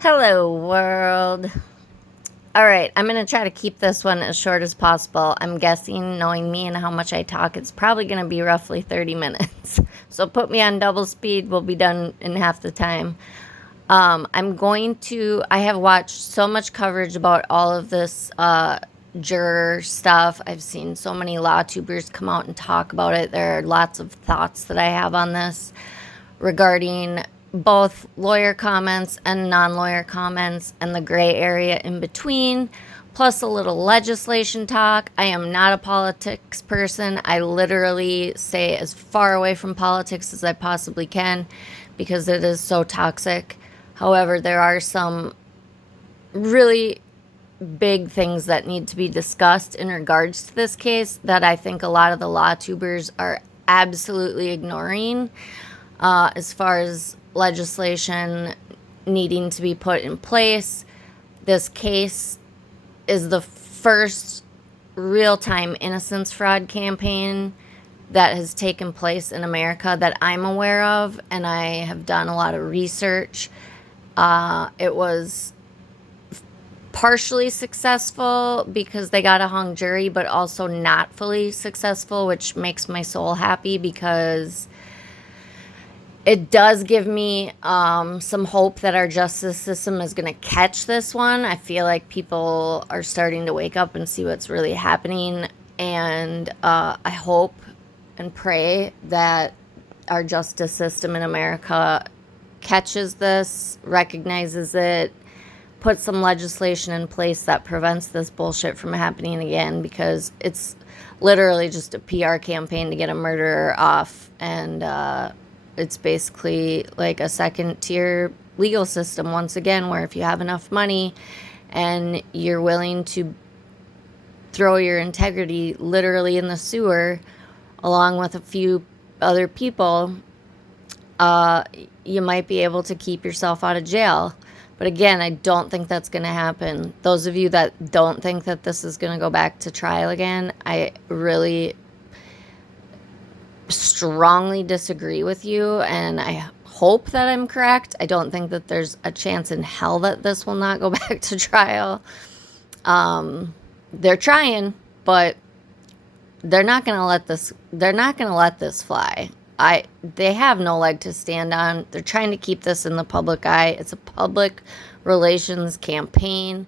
Hello, world. All right, I'm going to try to keep this one as short as possible. I'm guessing, knowing me and how much I talk, it's probably going to be roughly 30 minutes. So put me on double speed. We'll be done in half the time. I have watched so much coverage about all of this juror stuff. I've seen so many law tubers come out and talk about it. There are lots of thoughts that I have on this regarding both lawyer comments and non-lawyer comments and the gray area in between, plus a little legislation talk. I am not a politics person. I literally stay as far away from politics as I possibly can because it is so toxic. However, there are some really big things that need to be discussed in regards to this case that I think a lot of the law tubers are absolutely ignoring, as far as legislation needing to be put in place. This case is the first real-time innocence fraud campaign that has taken place in America that I'm aware of, and I have done a lot of research. It was partially successful because they got a hung jury, but also not fully successful, which makes my soul happy because it does give me some hope that our justice system is going to catch this one. I feel like people are starting to wake up and see what's really happening, and I hope and pray that our justice system in America catches this, recognizes it, puts some legislation in place that prevents this bullshit from happening again, because it's literally just a PR campaign to get a murderer off, and it's basically like a second tier legal system once again, where if you have enough money and you're willing to throw your integrity literally in the sewer along with a few other people, you might be able to keep yourself out of jail. But again, I don't think that's going to happen. Those of you that don't think that this is going to go back to trial again, I really strongly disagree with you, and I hope that I'm correct. I don't think that there's a chance in hell that this will not go back to trial. They're trying, but they're not going to let this fly. They have no leg to stand on. They're trying to keep this in the public eye. It's a public relations campaign.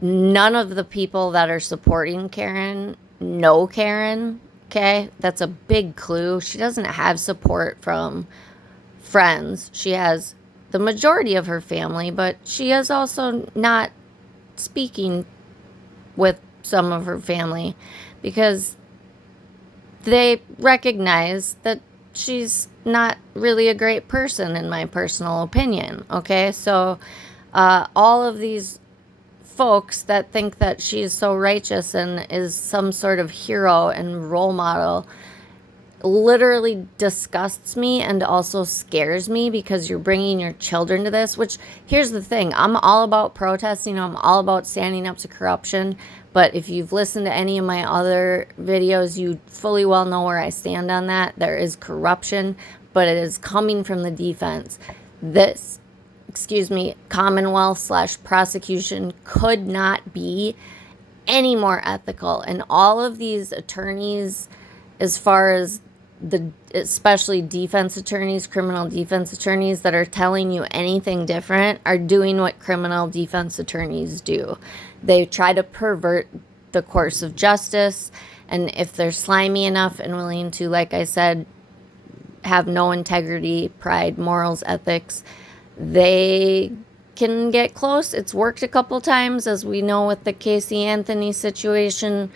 None of the people that are supporting Karen know Karen. Okay, that's a big clue. She doesn't have support from friends. She has the majority of her family, but she is also not speaking with some of her family because they recognize that she's not really a great person, in my personal opinion. Okay, so all of these folks that think that she's so righteous and is some sort of hero and role model literally disgusts me and also scares me, because you're bringing your children to this, which, here's the thing, I'm all about protesting, I'm all about standing up to corruption, but if you've listened to any of my other videos, you fully well know where I stand on that. There is corruption, but it is coming from the defense. This Commonwealth / prosecution could not be any more ethical. And all of these attorneys, as far as especially defense attorneys, criminal defense attorneys that are telling you anything different, are doing what criminal defense attorneys do. They try to pervert the course of justice, and if they're slimy enough and willing to, like I said, have no integrity, pride, morals, ethics, they can get close. It's worked a couple times, as we know with the Casey Anthony situation.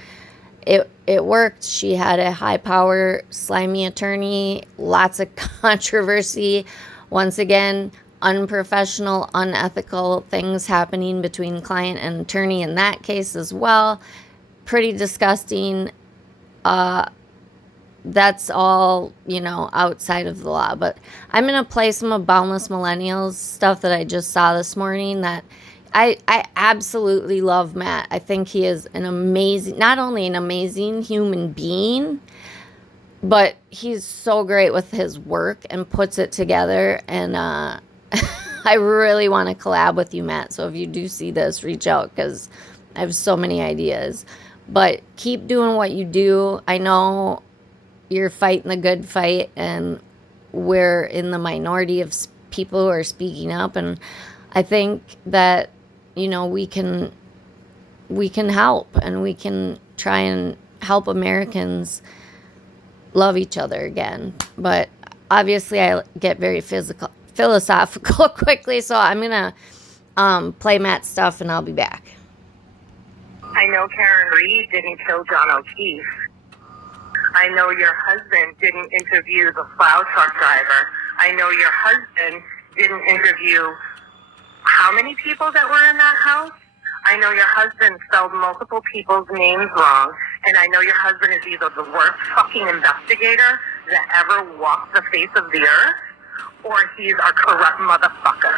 It worked. She had a high power, slimy attorney, lots of controversy. Once again, unprofessional, unethical things happening between client and attorney in that case as well. Pretty disgusting. That's all, outside of the law. But I'm going to play some of Boundless Millennials stuff that I just saw this morning that I absolutely love Matt. I think he is not only an amazing human being, but he's so great with his work and puts it together. And I really want to collab with you, Matt. So if you do see this, reach out because I have so many ideas. But keep doing what you do. I know you're fighting the good fight, and we're in the minority of people who are speaking up. And I think that, you know, we can help, and we can try and help Americans love each other again. But obviously I get very philosophical quickly, so I'm gonna play Matt's stuff and I'll be back. I know Karen Reed didn't kill John O'Keefe. I know your husband didn't interview the plow truck driver. I know your husband didn't interview how many people that were in that house. I know your husband spelled multiple people's names wrong. And I know your husband is either the worst fucking investigator that ever walked the face of the earth, or he's a corrupt motherfucker.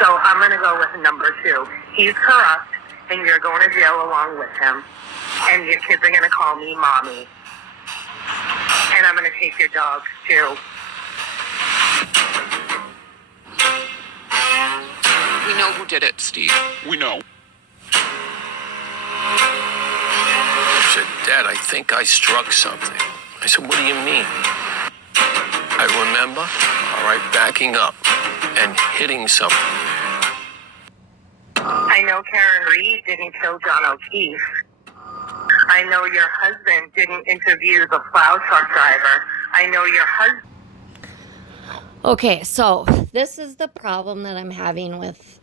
So I'm going to go with number 2. He's corrupt, and you're going to jail along with him. And your kids are going to call me mommy. And I'm going to take your dogs, too. We know who did it, Steve. We know. She said, Dad, I think I struck something. I said, what do you mean? I remember, all right, backing up and hitting something. I know Karen Reed didn't kill John O'Keefe. I know your husband didn't interview the plow truck driver. I know your husband... Okay, so this is the problem that I'm having with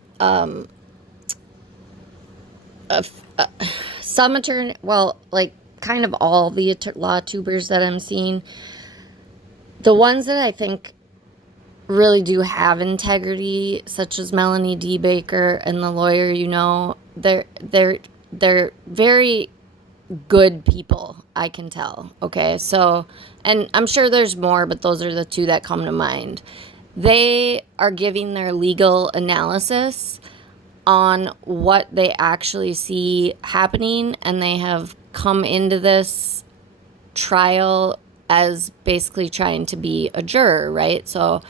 some attorney, well, like kind of all the law tubers that I'm seeing. The ones that I think really do have integrity, such as Melanie D. Baker and the lawyer, you know, they're very good people, I can tell. Okay, so, and I'm sure there's more, but those are the two that come to mind. They are giving their legal analysis on what they actually see happening, and they have come into this trial as basically trying to be a juror, right? So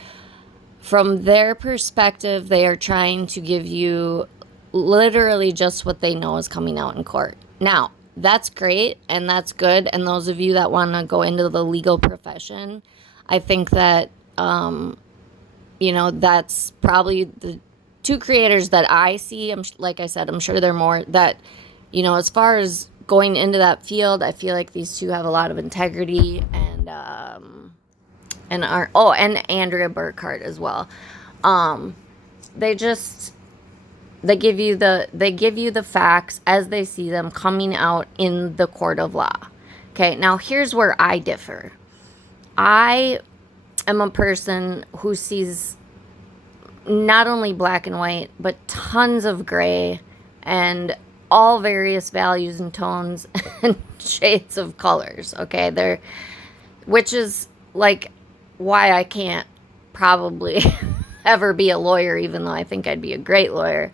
from their perspective, they are trying to give you literally just what they know is coming out in court. Now, that's great and that's good. And those of you that want to go into the legal profession, I think that, you know, that's probably the two creators that I see. Like I said, I'm sure there are more that, you know, as far as going into that field, I feel like these two have a lot of integrity and Andrea Burkhart as well. They give you the facts as they see them coming out in the court of law. Okay, now here's where I differ. I am a person who sees not only black and white, but tons of gray and all various values and tones and shades of colors. Okay, which is like why I can't probably ever be a lawyer, even though I think I'd be a great lawyer.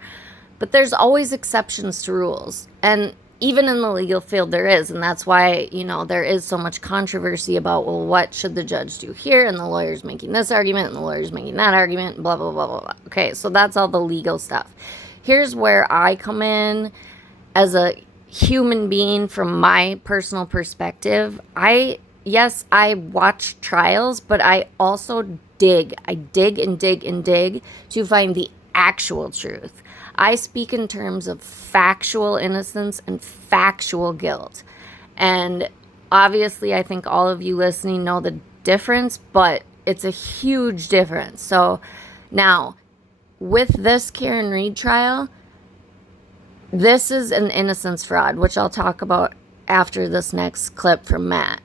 But there's always exceptions to rules. And even in the legal field there is. And that's why, you know, there is so much controversy about, well, what should the judge do here? And the lawyer's making this argument and the lawyer's making that argument and blah, blah, blah, blah, blah. Okay, so that's all the legal stuff. Here's where I come in as a human being from my personal perspective. Yes, I watch trials, but I also dig. I dig and dig and dig to find the actual truth. I speak in terms of factual innocence and factual guilt. And obviously, I think all of you listening know the difference, but it's a huge difference. So now, with this Karen Reed trial, this is an innocence fraud, which I'll talk about after this next clip from Matt.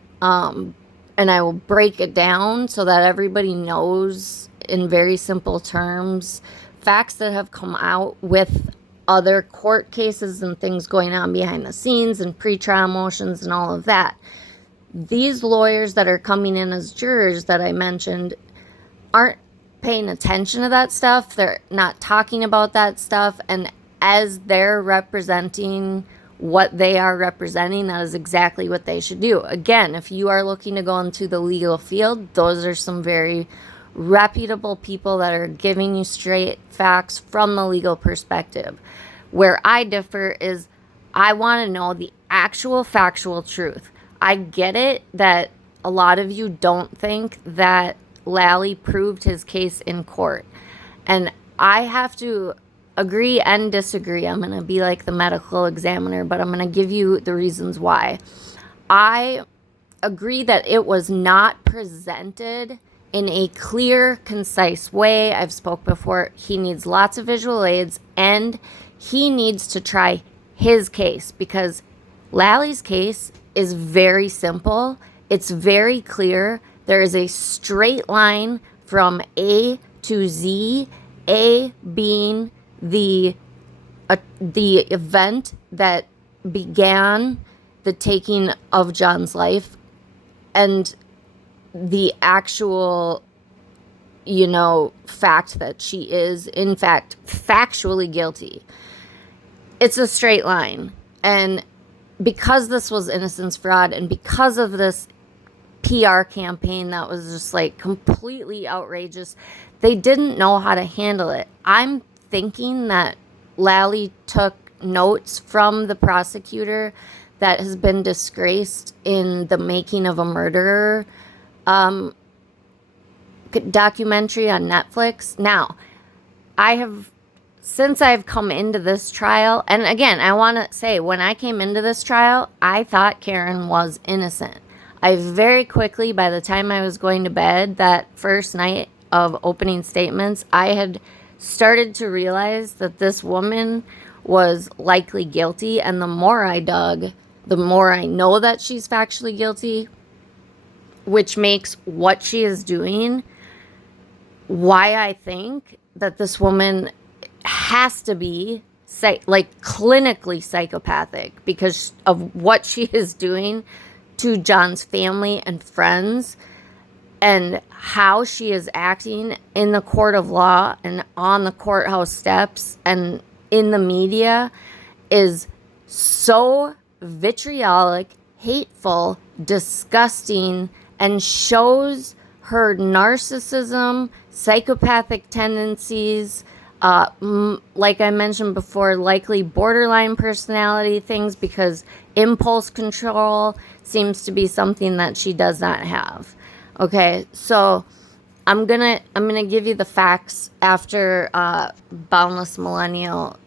And I will break it down so that everybody knows in very simple terms facts that have come out with other court cases and things going on behind the scenes and pre-trial motions and all of that. These lawyers that are coming in as jurors that I mentioned aren't paying attention to that stuff. They're not talking about that stuff. And as they're representing what they are representing, that is exactly what they should do. Again, if you are looking to go into the legal field, those are some very reputable people that are giving you straight facts from the legal perspective. Where I differ is I want to know the actual factual truth. I get it that a lot of you don't think that Lally proved his case in court. And I have to agree and disagree. I'm going to be like the medical examiner, but I'm going to give you the reasons why. I agree that it was not presented in a clear, concise way. I've spoke before. He needs lots of visual aids, and he needs to try his case, because Lally's case is very simple. It's very clear. There is a straight line from A to Z, A being the event that began the taking of John's life, and the actual, fact that she is, in fact, factually guilty. It's a straight line. And because this was innocence fraud, and because of this PR campaign that was just like completely outrageous, they didn't know how to handle it. I'm thinking that Lally took notes from the prosecutor that has been disgraced in the Making of a Murderer documentary on Netflix. Now, since I've come into this trial, and again, I want to say, when I came into this trial, I thought Karen was innocent. I very quickly, by the time I was going to bed that first night of opening statements, I had started to realize that this woman was likely guilty. And the more I dug, the more I know that she's factually guilty, which makes what she is doing why I think that this woman has to be clinically psychopathic, because of what she is doing to John's family and friends, and how she is acting in the court of law and on the courthouse steps and in the media is so vitriolic, hateful, disgusting, and shows her narcissism, psychopathic tendencies, like I mentioned before, likely borderline personality things, because impulse control seems to be something that she does not have. Okay, so I'm gonna give you the facts after Boundless Millennial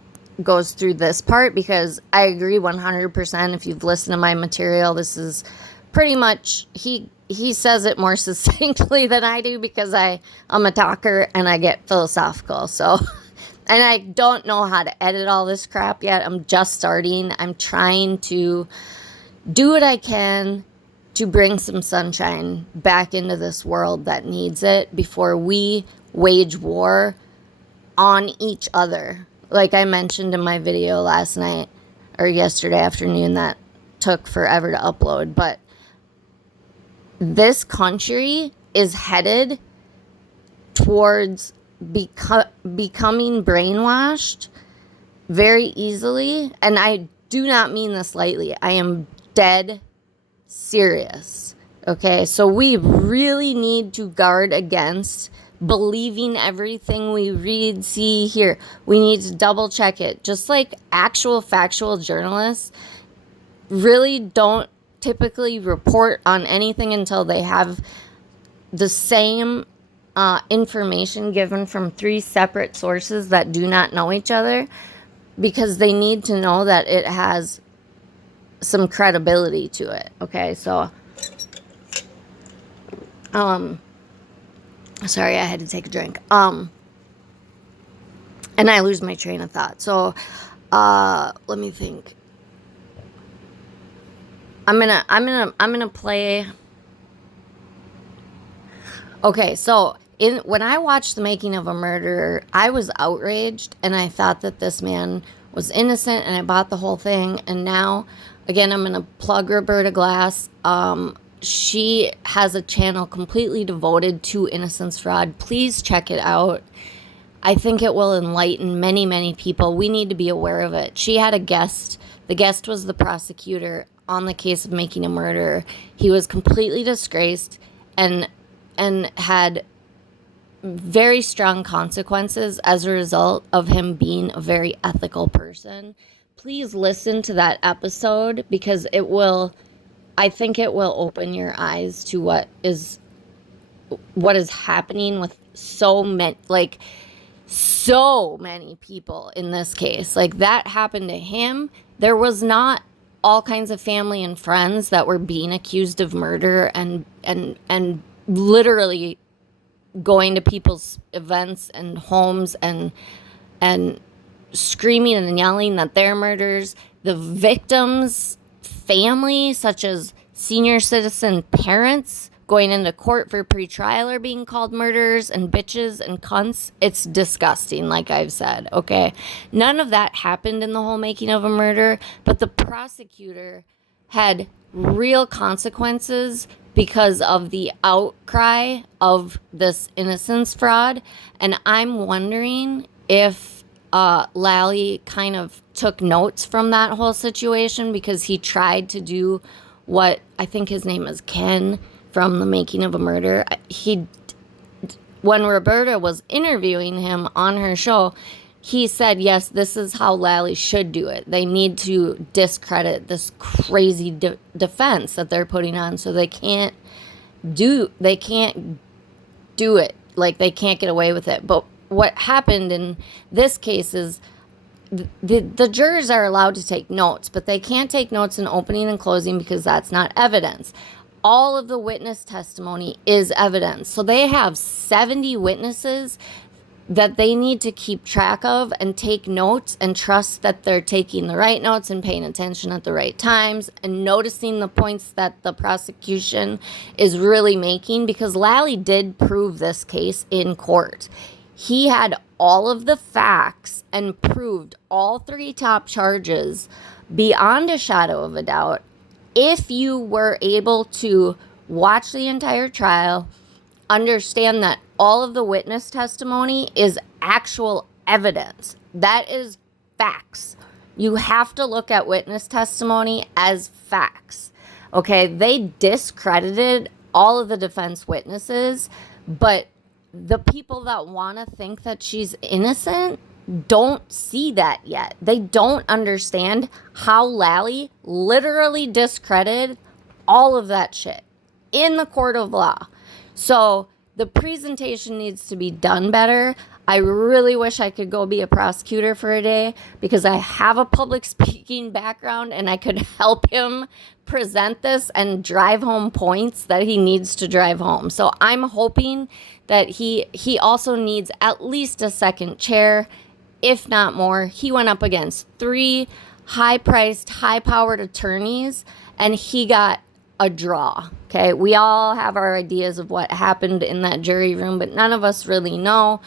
goes through this part, because I agree 100%. If you've listened to my material, this is pretty much, he says it more succinctly than I do, because I'm a talker and I get philosophical. So, and I don't know how to edit all this crap yet. I'm just starting. I'm trying to do what I can to bring some sunshine back into this world that needs it before we wage war on each other. Like I mentioned in my video last night or yesterday afternoon that took forever to upload, but this country is headed towards becoming brainwashed very easily, and I do not mean this lightly. I am dead serious. Okay, so we really need to guard against believing everything we read, see, hear. We need to double check it. Just like actual factual journalists really don't typically report on anything until they have the same information given from 3 separate sources that do not know each other, because they need to know that it has some credibility to it. Okay, so sorry, I had to take a drink. And I lose my train of thought. So let me think. I'm gonna play. Okay, so when I watched The Making of a Murderer, I was outraged, and I thought that this man was innocent, and I bought the whole thing. And now, again, I'm gonna plug Roberta Glass. She has a channel completely devoted to innocence fraud. Please check it out. I think it will enlighten many, many people. We need to be aware of it. She had a guest. The guest was the prosecutor on the case of Making a Murderer. He was completely disgraced and had very strong consequences as a result of him being a very ethical person. Please listen to that episode because I think it will open your eyes to what is happening with so many people in this case. Like, that happened to him. There was not all kinds of family and friends that were being accused of murder and literally going to people's events and homes and screaming and yelling that they're murders. The victims' family, such as senior citizen parents going into court for pretrial, are being called murderers and bitches and cunts. It's disgusting, like I've said, okay? None of that happened in the whole making of a murder, but the prosecutor had real consequences because of the outcry of this innocence fraud. And I'm wondering if Lally kind of took notes from that whole situation, because he tried to do what, I think his name is Ken from The Making of a Murder. When Roberta was interviewing him on her show, he said, yes, this is how Lally should do it. They need to discredit this crazy defense that they're putting on, so they can't do it. Like, they can't get away with it. But what happened in this case is the jurors are allowed to take notes, but they can't take notes in opening and closing because that's not evidence. All of the witness testimony is evidence. So they have 70 witnesses that they need to keep track of and take notes and trust that they're taking the right notes and paying attention at the right times and noticing the points that the prosecution is really making, because Lally did prove this case in court. He had all of the facts and proved all 3 top charges beyond a shadow of a doubt. If you were able to watch the entire trial, understand that all of the witness testimony is actual evidence. That is facts. You have to look at witness testimony as facts. Okay, they discredited all of the defense witnesses, but the people that want to think that she's innocent don't see that yet. They don't understand how Lally literally discredited all of that shit in the court of law. So the presentation needs to be done better. I really wish I could go be a prosecutor for a day, because I have a public speaking background and I could help him present this and drive home points that he needs to drive home. So I'm hoping that he also needs at least a second chair, if not more. He went up against 3 high-priced, high-powered attorneys, and he got a draw. Okay, we all have our ideas of what happened in that jury room, but none of us really know.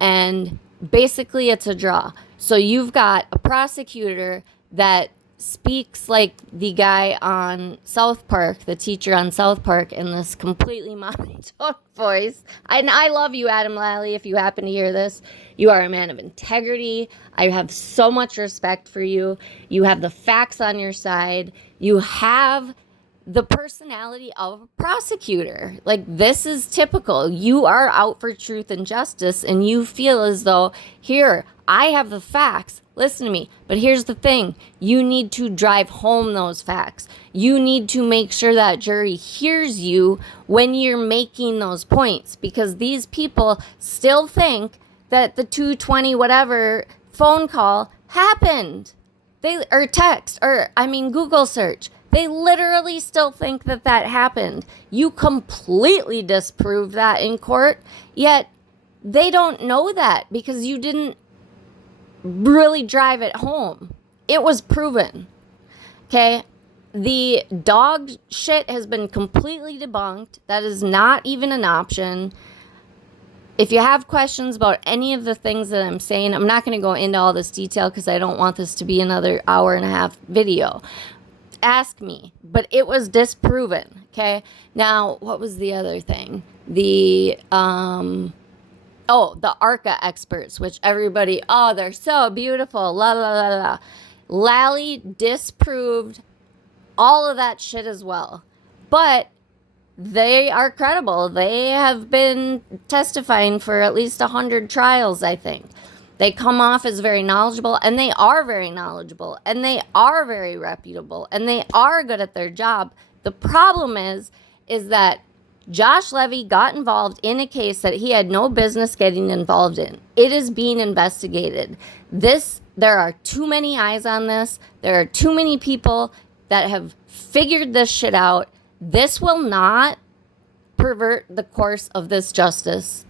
And basically, it's a draw. So you've got a prosecutor that speaks like the guy on South Park, the teacher on South Park, in this completely monotone voice. And I love you, Adam Lally, if you happen to hear this. You are a man of integrity. I have so much respect for you. You have the facts on your side. You have the personality of a prosecutor. Like, this is typical. You are out for truth and justice, and you feel as though, here, I have the facts. Listen to me. But here's the thing. You need to drive home those facts. You need to make sure that jury hears you when you're making those points, because these people still think that the 220 whatever phone call happened. Google search. They literally still think that happened. You completely disproved that in court, yet they don't know that because you didn't really drive it home. It was proven. Okay? The dog shit has been completely debunked. That is not even an option. If you have questions about any of the things that I'm saying, I'm not going to go into all this detail because I don't want this to be another hour-and-a-half video. Ask me, but it was disproven. Okay. Now, what was the other thing? The ARCA experts, which everybody, they're so beautiful. La la la la. Lally disproved all of that shit as well. But they are credible. They have been testifying for at least 100 trials, I think. They come off as very knowledgeable, and they are very knowledgeable, and they are very reputable, and they are good at their job. The problem is that Josh Levy got involved in a case that he had no business getting involved in. It is being investigated. There are too many eyes on this. There are too many people that have figured this shit out. This will not pervert the course of this justice.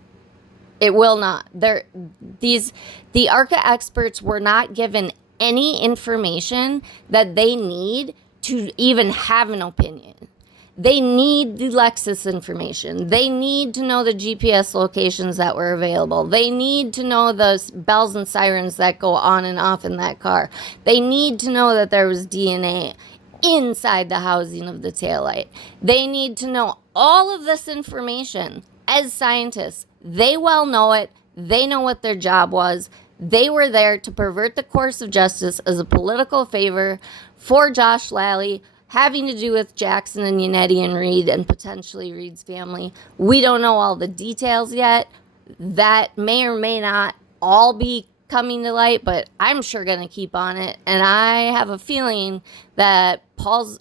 It will not. The ARCA experts were not given any information that they need to even have an opinion. They need the Lexus information. They need to know the GPS locations that were available. They need to know those bells and sirens that go on and off in that car. They need to know that there was DNA inside the housing of the taillight. They need to know all of this information. As scientists, they well know it. They know what their job was. They were there to pervert the course of justice as a political favor for Josh Lally, having to do with Jackson and Yannetti and Reed and potentially Reed's family. We don't know all the details yet. That may or may not all be coming to light, but I'm sure going to keep on it. And I have a feeling that Paul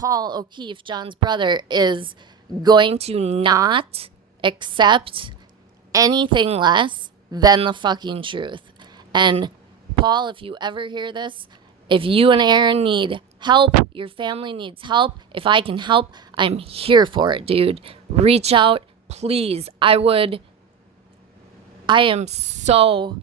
OKeefe, John's brother, is going to not accept anything less than the fucking truth. And Paul, if you ever hear this, if you and Aaron need help, your family needs help, if I can help, I'm here for it, dude. Reach out, please. I am so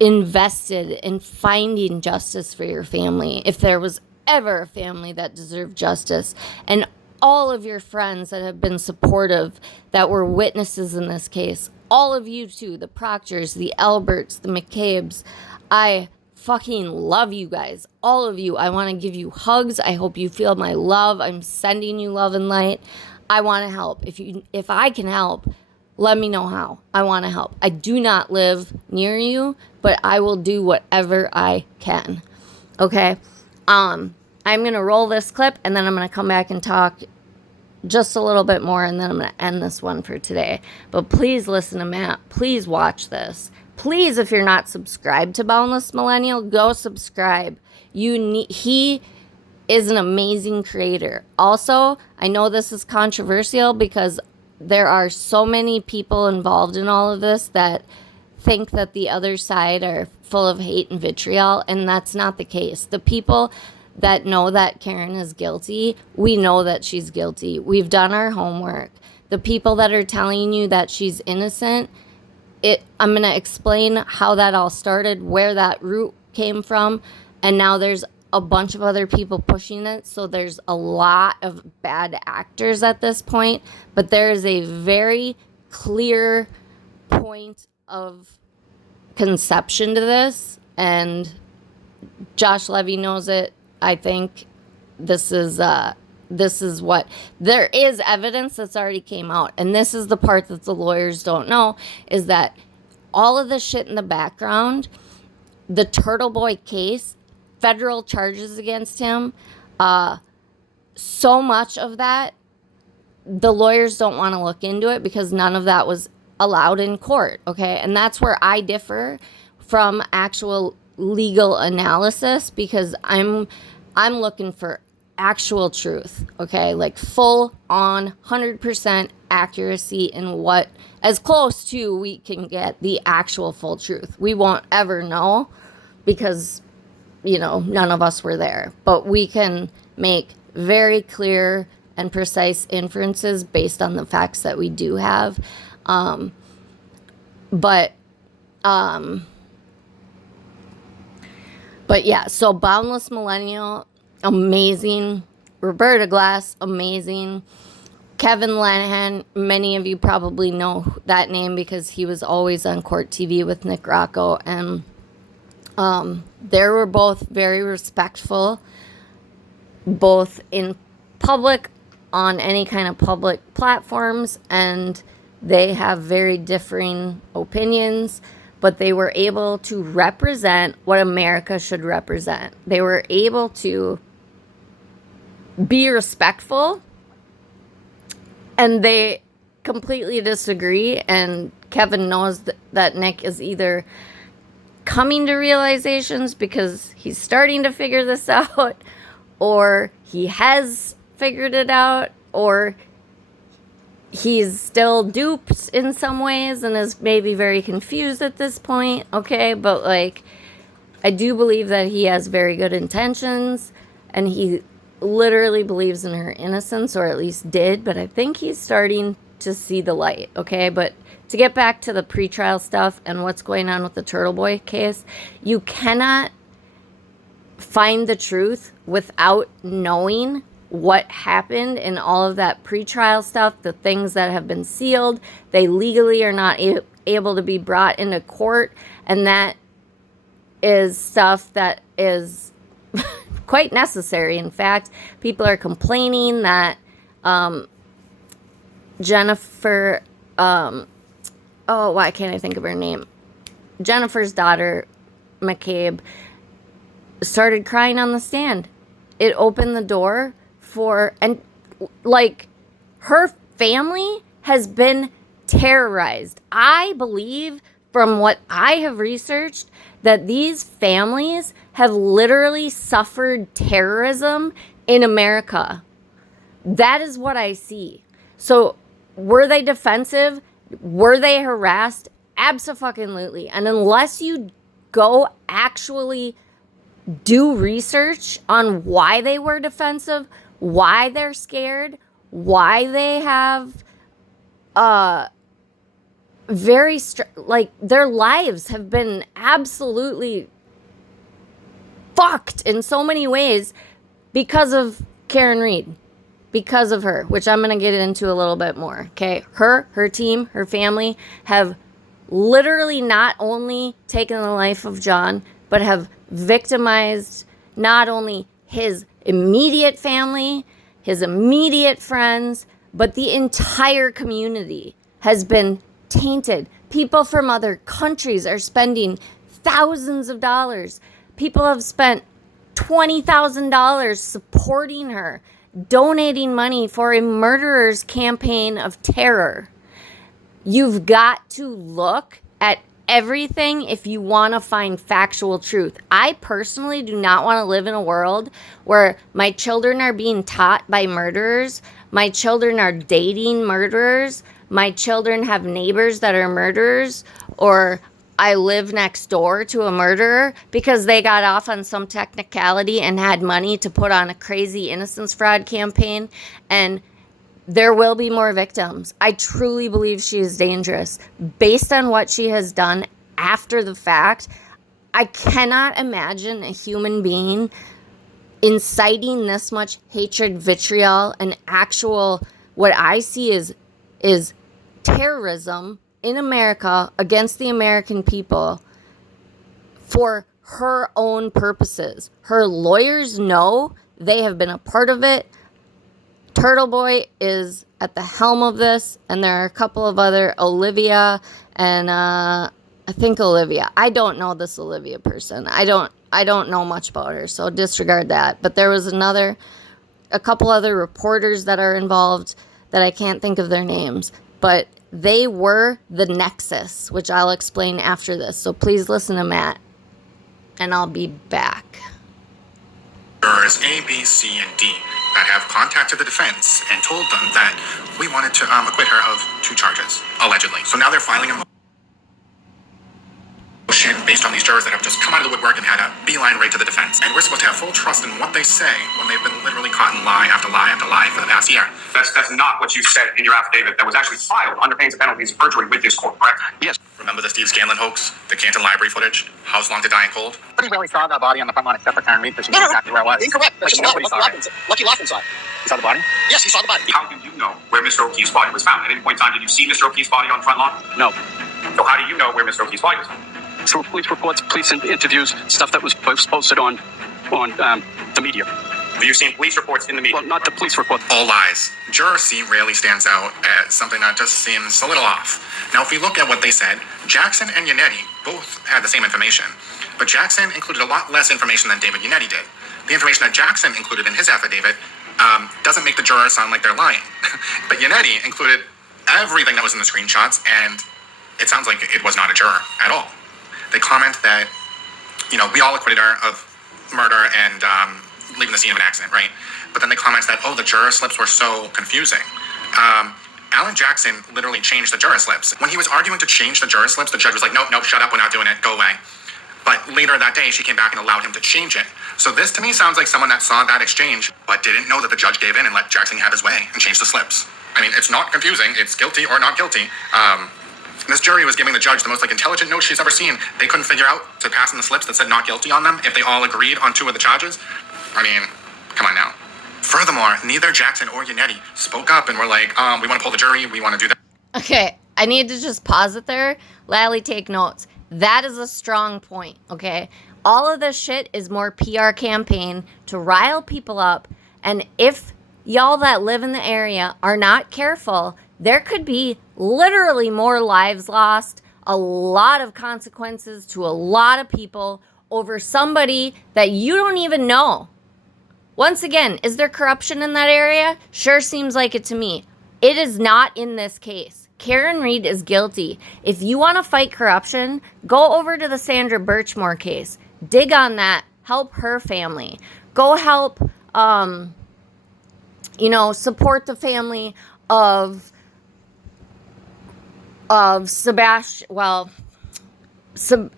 invested in finding justice for your family. If there was ever a family that deserved justice, and all of your friends that have been supportive, that were witnesses in this case, all of you too, the Proctors, the Alberts, the McCabe's, I fucking love you guys, all of you. I want to give you hugs. I hope you feel my love. I'm sending you love and light. I want to help. If I can help, let me know how. I want to help. I do not live near you, but I will do whatever I can. Okay? I'm going to roll this clip, and then I'm going to come back and talk just a little bit more, and then I'm going to end this one for today. But please listen to Matt. Please watch this. Please, if you're not subscribed to Boundless Millennial, go subscribe. He is an amazing creator. Also, I know this is controversial because there are so many people involved in all of this that think that the other side are full of hate and vitriol, and that's not the case. The people that know that Karen is guilty, we know that she's guilty. We've done our homework. The people that are telling you that she's innocent, I'm going to explain how that all started, where that root came from, and now there's a bunch of other people pushing it, so there's a lot of bad actors at this point, but there is a very clear point of conception to this, and Josh Levy knows it. I think this is what, there is evidence that's already came out, and this is the part that the lawyers don't know, is that all of the shit in the background, the Turtle Boy case, federal charges against him, so much of that, the lawyers don't want to look into it because none of that was allowed in court, okay? And that's where I differ from actual legal analysis, because I'm looking for actual truth, okay? Like full on 100% accuracy in what, as close to we can get the actual full truth. We won't ever know because, none of us were there, but we can make very clear and precise inferences based on the facts that we do have. But yeah, so Boundless Millennial, amazing. Roberta Glass, amazing. Kevin Lanahan, many of you probably know that name because he was always on Court TV with Nick Rocco, and they were both very respectful, both in public, on any kind of public platforms, and they have very differing opinions, but they were able to represent what America should represent. They were able to be respectful And they completely disagree, and Kevin knows that Nick is either coming to realizations because he's starting to figure this out, or he has figured it out, or he's still duped in some ways and is maybe very confused at this point, okay? But, like, I do believe that he has very good intentions, and he literally believes in her innocence, or at least did, but I think he's starting to see the light, okay? But to get back to the pretrial stuff and what's going on with the Turtle Boy case, you cannot find the truth without knowing what happened in all of that pretrial stuff, the things that have been sealed. They legally are not able to be brought into court, and that is stuff that is quite necessary. In fact, people are complaining that Jennifer, why can't I think of her name? Jennifer's daughter, McCabe, started crying on the stand. It opened the door for, and like, her family has been terrorized. I believe, from what I have researched, that these families have literally suffered terrorism in America. That is what I see. So, were they defensive? Were they harassed? Abso-fucking-lutely. And unless you go actually do research on why they were defensive, why they're scared, why they have their lives have been absolutely fucked in so many ways because of Karen Reed, because of her, which I'm going to get into a little bit more. Okay. Her team, her family have literally not only taken the life of John, but have victimized not only his immediate family, his immediate friends, but the entire community has been tainted. People from other countries are spending thousands of dollars. People have spent $20,000 supporting her, donating money for a murderer's campaign of terror. You've got to look at everything if you want to find factual truth. I personally do not want to live in a world where my children are being taught by murderers, my children are dating murderers, my children have neighbors that are murderers, or I live next door to a murderer because they got off on some technicality and had money to put on a crazy innocence fraud campaign, and there will be more victims. I truly believe she is dangerous. Based on what she has done after the fact, I cannot imagine a human being inciting this much hatred, vitriol, and actual, what I see is terrorism in America against the American people for her own purposes. Her lawyers know, they have been a part of it. Turtle Boy is at the helm of this, and there are a couple of other, Olivia and I think Olivia. I don't know this Olivia person. I don't know much about her, so disregard that. But there was a couple other reporters that are involved that I can't think of their names, but they were the nexus, which I'll explain after this. So please listen to Matt, and I'll be back. Jurors A, B, C, and D that have contacted the defense and told them that we wanted to acquit her of 2 charges, allegedly. So now they're filing a motion based on these jurors that have just come out of the woodwork and had a beeline right to the defense. And we're supposed to have full trust in what they say when they've been literally caught in lie after lie after lie for the past year. That's not what you said in your affidavit that was actually filed under pains and penalties of perjury with this court, correct? Yes. Remember the Steve Scanlon hoax? The Canton Library footage? House long to die in cold? Nobody really saw the body on the front lawn except for Karen Reed, because she knew exactly where it was. Incorrect. Nobody saw it. Lucky Laughlin saw it. You saw the body? Yes, he saw the body. How do you know where Mr. O'Keefe's body was found? At any point in time, did you see Mr. O'Keefe's body on the front lawn? No. So how do you know where Mr. O'Keefe's body was found? Through police reports, police interviews, stuff that was posted on the media. Have you seen police reports in the media? Well, not the police report. All lies. Juror C rarely stands out as something that just seems a little off. Now, if we look at what they said, Jackson and Yannetti both had the same information, but Jackson included a lot less information than David Yannetti did. The information that Jackson included in his affidavit doesn't make the jurors sound like they're lying. But Yannetti included everything that was in the screenshots, and it sounds like it was not a juror at all. They comment that, we all acquitted her of murder and leaving the scene of an accident, right? But then they comment that, the juror slips were so confusing. Alan Jackson literally changed the juror slips. When he was arguing to change the juror slips, the judge was like, nope, shut up, we're not doing it, go away. But later that day, she came back and allowed him to change it. So this to me sounds like someone that saw that exchange, but didn't know that the judge gave in and let Jackson have his way and changed the slips. I mean, it's not confusing, it's guilty or not guilty. This jury was giving the judge the most intelligent notes she's ever seen. They couldn't figure out to pass in the slips that said not guilty on them if they all agreed on 2 of the charges. I mean, come on now. Furthermore, neither Jackson or Yannetti spoke up and were like, we want to pull the jury, we want to do that. Okay, I need to just pause it there. Lally, take notes. That is a strong point, okay? All of this shit is more PR campaign to rile people up. And if y'all that live in the area are not careful, there could be literally more lives lost, a lot of consequences to a lot of people over somebody that you don't even know. Once again, is there corruption in that area? Sure seems like it to me. It is not in this case. Karen Read is guilty. If you want to fight corruption, go over to the Sandra Birchmore case. Dig on that. Help her family. Go help, support the family of Sebastian. Well,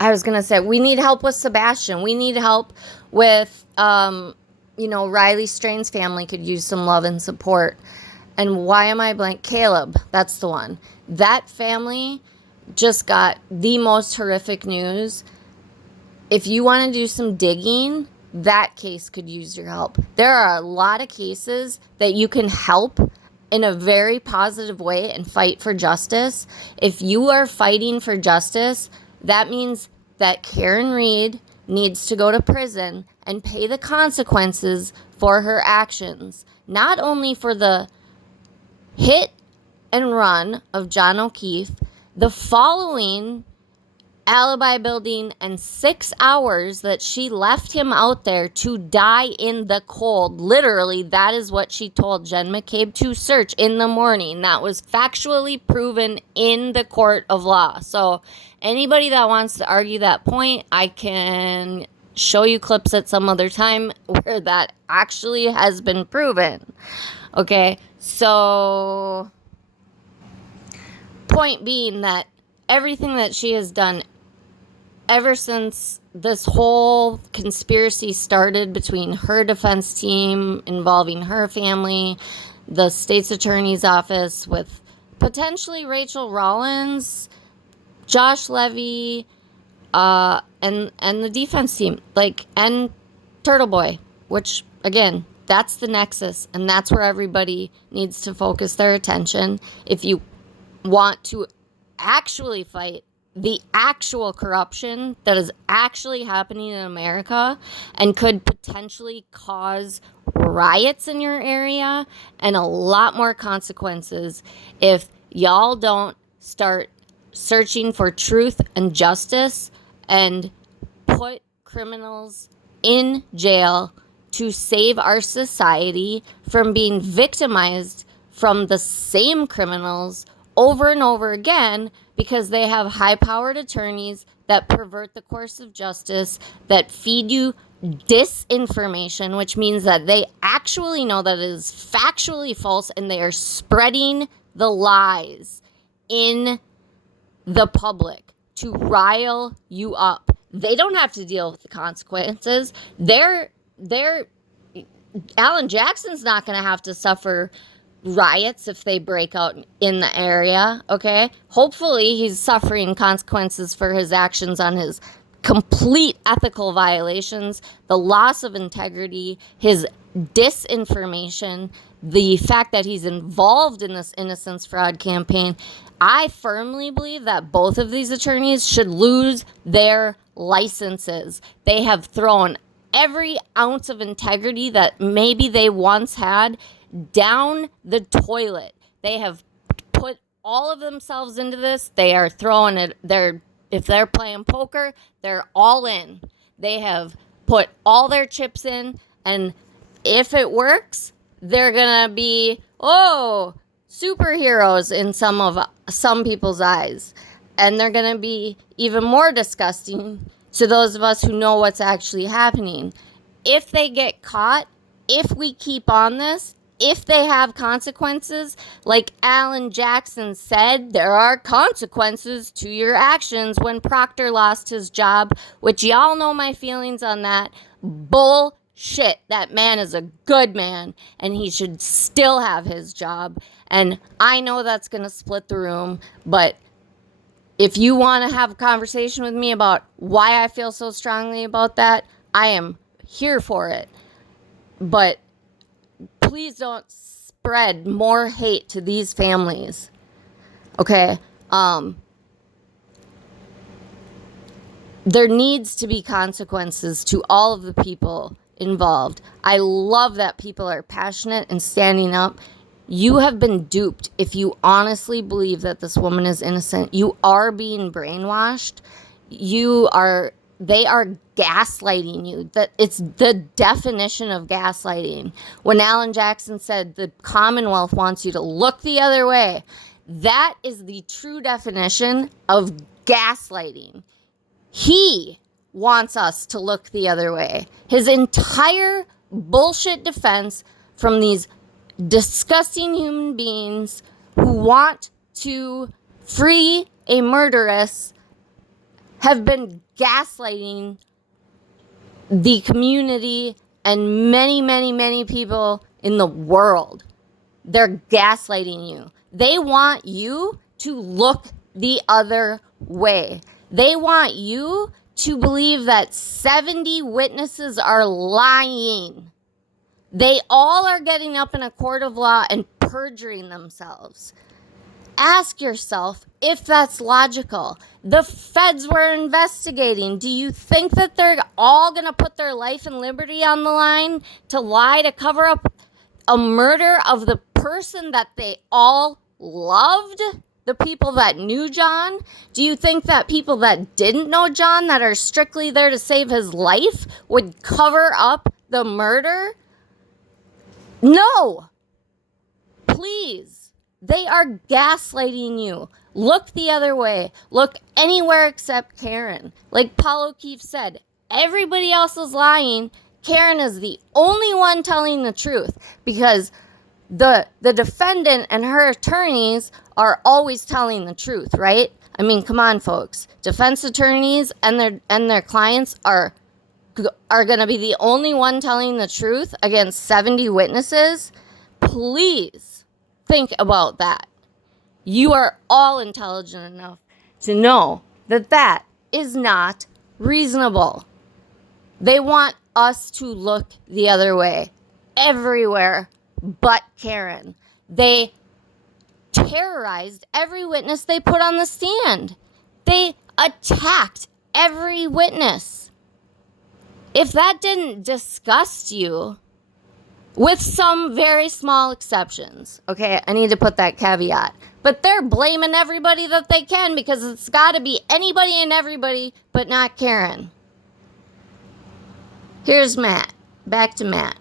I was going to say, we need help with Sebastian. We need help with, Riley Strain's family could use some love and support. And why am I blank? Caleb, that's the one. That family just got the most horrific news. If you want to do some digging, that case could use your help. There are a lot of cases that you can help in a very positive way and fight for justice. If you are fighting for justice, that means that Karen Read needs to go to prison and pay the consequences for her actions. Not only for the hit and run of John O'Keefe, the following alibi building and 6 hours that she left him out there to die in the cold. Literally, that is what she told Jen McCabe to search in the morning. That was factually proven in the court of law. So anybody that wants to argue that point, I can show you clips at some other time where that actually has been proven. Okay, so point being that everything that she has done ever since this whole conspiracy started between her defense team involving her family, the state's attorney's office with potentially Rachel Rollins, Josh Levy, and the defense team, and Turtle Boy, which, again, that's the nexus, and that's where everybody needs to focus their attention if you want to actually fight the actual corruption that is actually happening in America and could potentially cause riots in your area and a lot more consequences if y'all don't start searching for truth and justice and put criminals in jail to save our society from being victimized from the same criminals over and over again because they have high-powered attorneys that pervert the course of justice, that feed you disinformation, which means that they actually know that it is factually false and they are spreading the lies in the public to rile you up. They don't have to deal with the consequences. Alan Jackson's not going to have to suffer riots if they break out in the area, okay? Hopefully he's suffering consequences for his actions on his complete ethical violations, the loss of integrity, his disinformation, the fact that he's involved in this innocence fraud campaign. I firmly believe that both of these attorneys should lose their licenses. They have thrown every ounce of integrity that maybe they once had down the toilet. They have put all of themselves into this. They are throwing it. If they're playing poker, they're all in. They have put all their chips in, and if it works, they're gonna be, oh, superheroes in some people's eyes. And they're gonna be even more disgusting to those of us who know what's actually happening. If they get caught, if we keep on this, if they have consequences, like Alan Jackson said, there are consequences to your actions when Proctor lost his job, which y'all know my feelings on that. Bullshit. That man is a good man, and he should still have his job. And I know that's going to split the room, but if you want to have a conversation with me about why I feel so strongly about that, I am here for it. But please don't spread more hate to these families. Okay? There needs to be consequences to all of the people involved. I love that people are passionate and standing up. You have been duped if you honestly believe that this woman is innocent. You are being brainwashed. They are gaslighting you. That it's the definition of gaslighting. When Alan Jackson said the Commonwealth wants you to look the other way, that is the true definition of gaslighting. He wants us to look the other way. His entire bullshit defense from these disgusting human beings who want to free a murderess have been gaslighting the community and many, many, many people in the world. They're gaslighting you. They want you to look the other way. They want you to believe that 70 witnesses are lying. They all are getting up in a court of law and perjuring themselves. Ask yourself if that's logical. The feds were investigating. Do you think that they're all going to put their life and liberty on the line to lie, to cover up a murder of the person that they all loved? The people that knew John? Do you think that people that didn't know John, that are strictly there to save his life, would cover up the murder? No. Please. They are gaslighting you. Look the other way. Look anywhere except Karen. Like Paul OKeefe said, everybody else is lying. Karen is the only one telling the truth, because the defendant and her attorneys are always telling the truth, right? I mean, come on, folks. Defense attorneys and their clients are going to be the only one telling the truth against 70 witnesses. Please think about that. You are all intelligent enough to know that that is not reasonable. They want us to look the other way everywhere but Karen. They terrorized every witness they put on the stand. They attacked every witness. If that didn't disgust you, with some very small exceptions, okay, I need to put that caveat, but they're blaming everybody that they can, because it's got to be anybody and everybody but not Karen. Here's Matt. Back to Matt.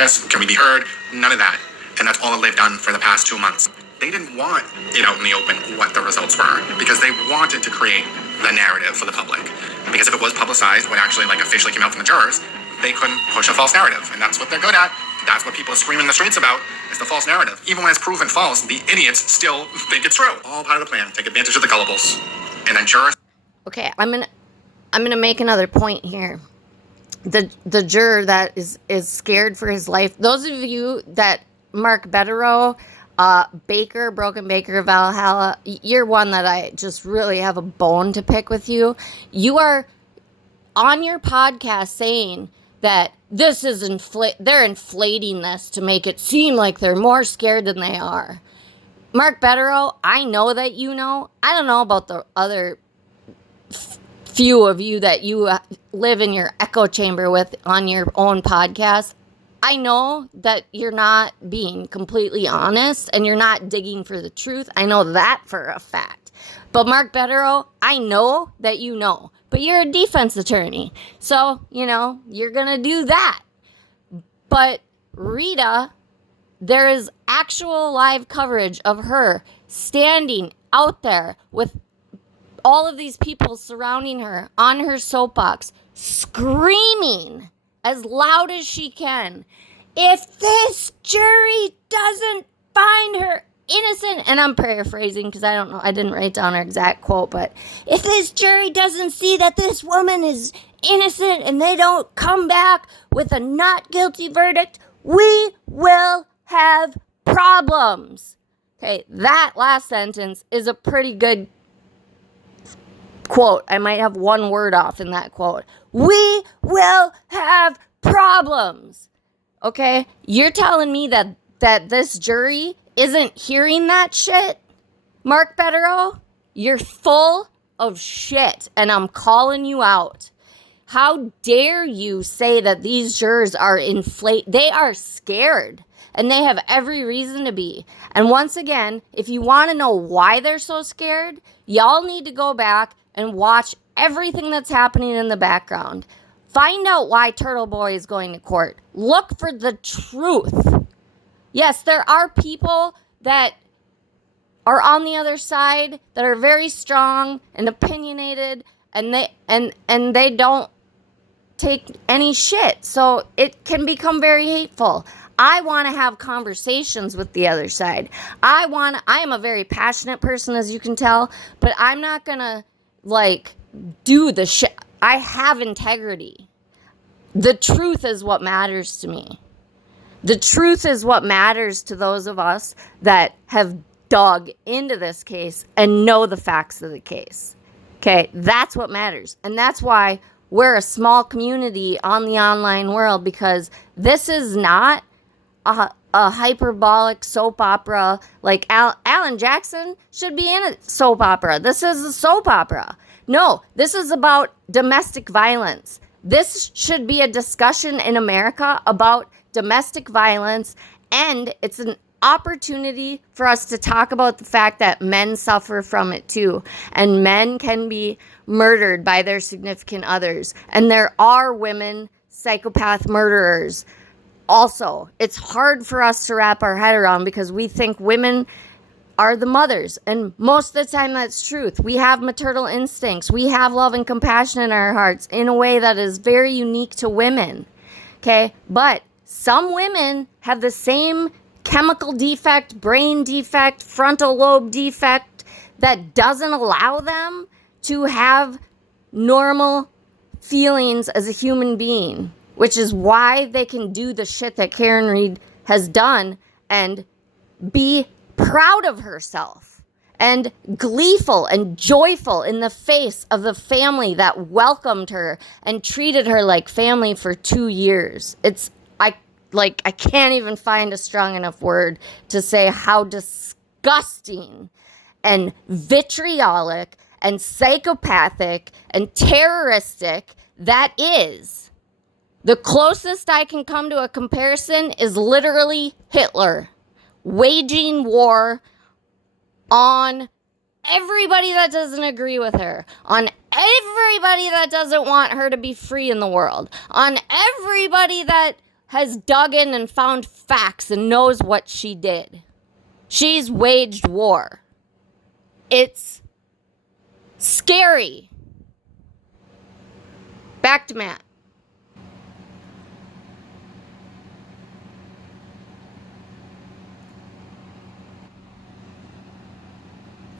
Yes, can we be heard? None of that. And that's all that they've done for the past 2 months. They didn't want it out in the open what the results were, because they wanted to create the narrative for the public. Because if it was publicized, what actually officially came out from the jurors, they couldn't push a false narrative. And that's what they're good at. That's what people scream in the streets about, is the false narrative. Even when it's proven false, the idiots still think it's true. All part of the plan. Take advantage of the gullibles. And then jurors... Okay, I'm gonna make another point here. The juror that is scared for his life. Those of you that Mark Betterow, Baker, Broken Baker, Valhalla, you're one that I just really have a bone to pick with you. You are on your podcast saying that this is they're inflating this to make it seem like they're more scared than they are. Mark Betterow, I know that you know. I don't know about the other few of you that you live in your echo chamber with on your own podcast. I know that you're not being completely honest and you're not digging for the truth. I know that for a fact. But Mark Betterow, I know that you know. But you're a defense attorney. So, you're going to do that. But Rita, there is actual live coverage of her standing out there with all of these people surrounding her on her soapbox, screaming as loud as she can, if this jury doesn't find her innocent, and I'm paraphrasing because I don't know, I didn't write down her exact quote, but if this jury doesn't see that this woman is innocent and they don't come back with a not guilty verdict, we will have problems. Okay, that last sentence is a pretty good quote. I might have one word off in that quote. We will have problems. Okay, you're telling me that this jury isn't hearing that shit? Mark Betterow, you're full of shit, and I'm calling you out. How dare you say that these jurors are they are scared, and they have every reason to be. And once again, if you want to know why they're so scared, y'all need to go back and watch everything that's happening in the background. Find out why Turtle Boy is going to court. Look for the truth. Yes, there are people that are on the other side that are very strong and opinionated, and they don't take any shit. So it can become very hateful. I want to have conversations with the other side. I am a very passionate person, as you can tell, but I'm not going to do the shit. I have integrity. The truth is what matters to me. The truth is what matters to those of us that have dug into this case and know the facts of the case. Okay, that's what matters. And that's why we're a small community on the online world, because this is not a hyperbolic soap opera. Like Alan Jackson should be in a soap opera. This is a soap opera. No, this is about domestic violence. This should be a discussion in America about domestic violence, and it's an opportunity for us to talk about the fact that men suffer from it too, and men can be murdered by their significant others, and there are women psychopath murderers also. It's hard for us to wrap our head around because we think women are the mothers, and most of the time that's truth. We have maternal instincts. We have love and compassion in our hearts in a way that is very unique to women. Okay, but some women have the same chemical defect, brain defect, frontal lobe defect that doesn't allow them to have normal feelings as a human being, which is why they can do the shit that Karen Read has done and be proud of herself and gleeful and joyful in the face of the family that welcomed her and treated her like family for 2 years. I can't even find a strong enough word to say how disgusting and vitriolic and psychopathic and terroristic that is. The closest I can come to a comparison is literally Hitler waging war on everybody that doesn't agree with her, on everybody that doesn't want her to be free in the world, on everybody that has dug in and found facts and knows what she did. She's waged war. It's scary. Back to Matt.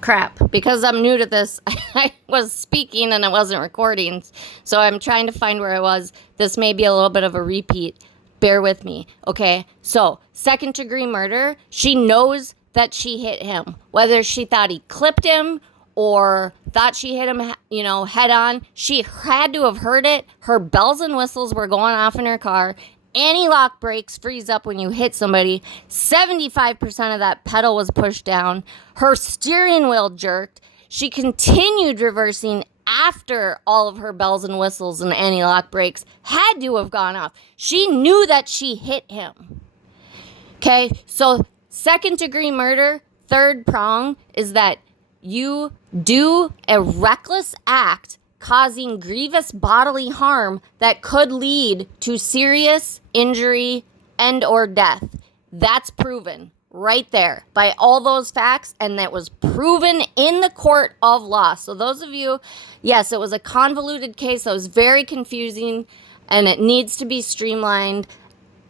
Crap, because I'm new to this, I was speaking and I wasn't recording, so I'm trying to find where I was. This may be a little bit of a repeat. Bear with me, okay? So, second-degree murder, she knows that she hit him. Whether she thought he clipped him or thought she hit him, head on, she had to have heard it. Her bells and whistles were going off in her car. Anti-lock brakes freeze up when you hit somebody. 75% of that pedal was pushed down. Her steering wheel jerked. She continued reversing after all of her bells and whistles and anti-lock brakes had to have gone off. She knew that she hit him. Okay, so second-degree murder, third prong, is that you do a reckless act causing grievous bodily harm that could lead to serious injury and or death. That's proven right there by all those facts, and that was proven in the court of law. So those of you, yes, it was a convoluted case that was very confusing, and it needs to be streamlined,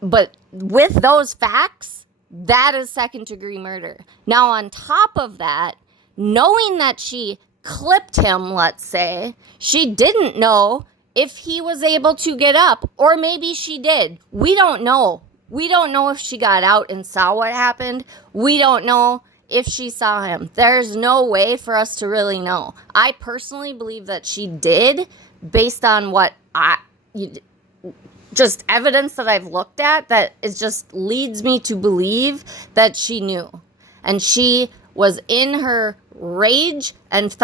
but with those facts, that is second-degree murder. Now, on top of that, knowing that she clipped him, let's say, she didn't know if he was able to get up, or maybe she did. We don't know. We don't know if she got out and saw what happened. We don't know if she saw him. There's no way for us to really know. I personally believe that she did, based on what just evidence that I've looked at, that it just leads me to believe that she knew. And she was in her rage and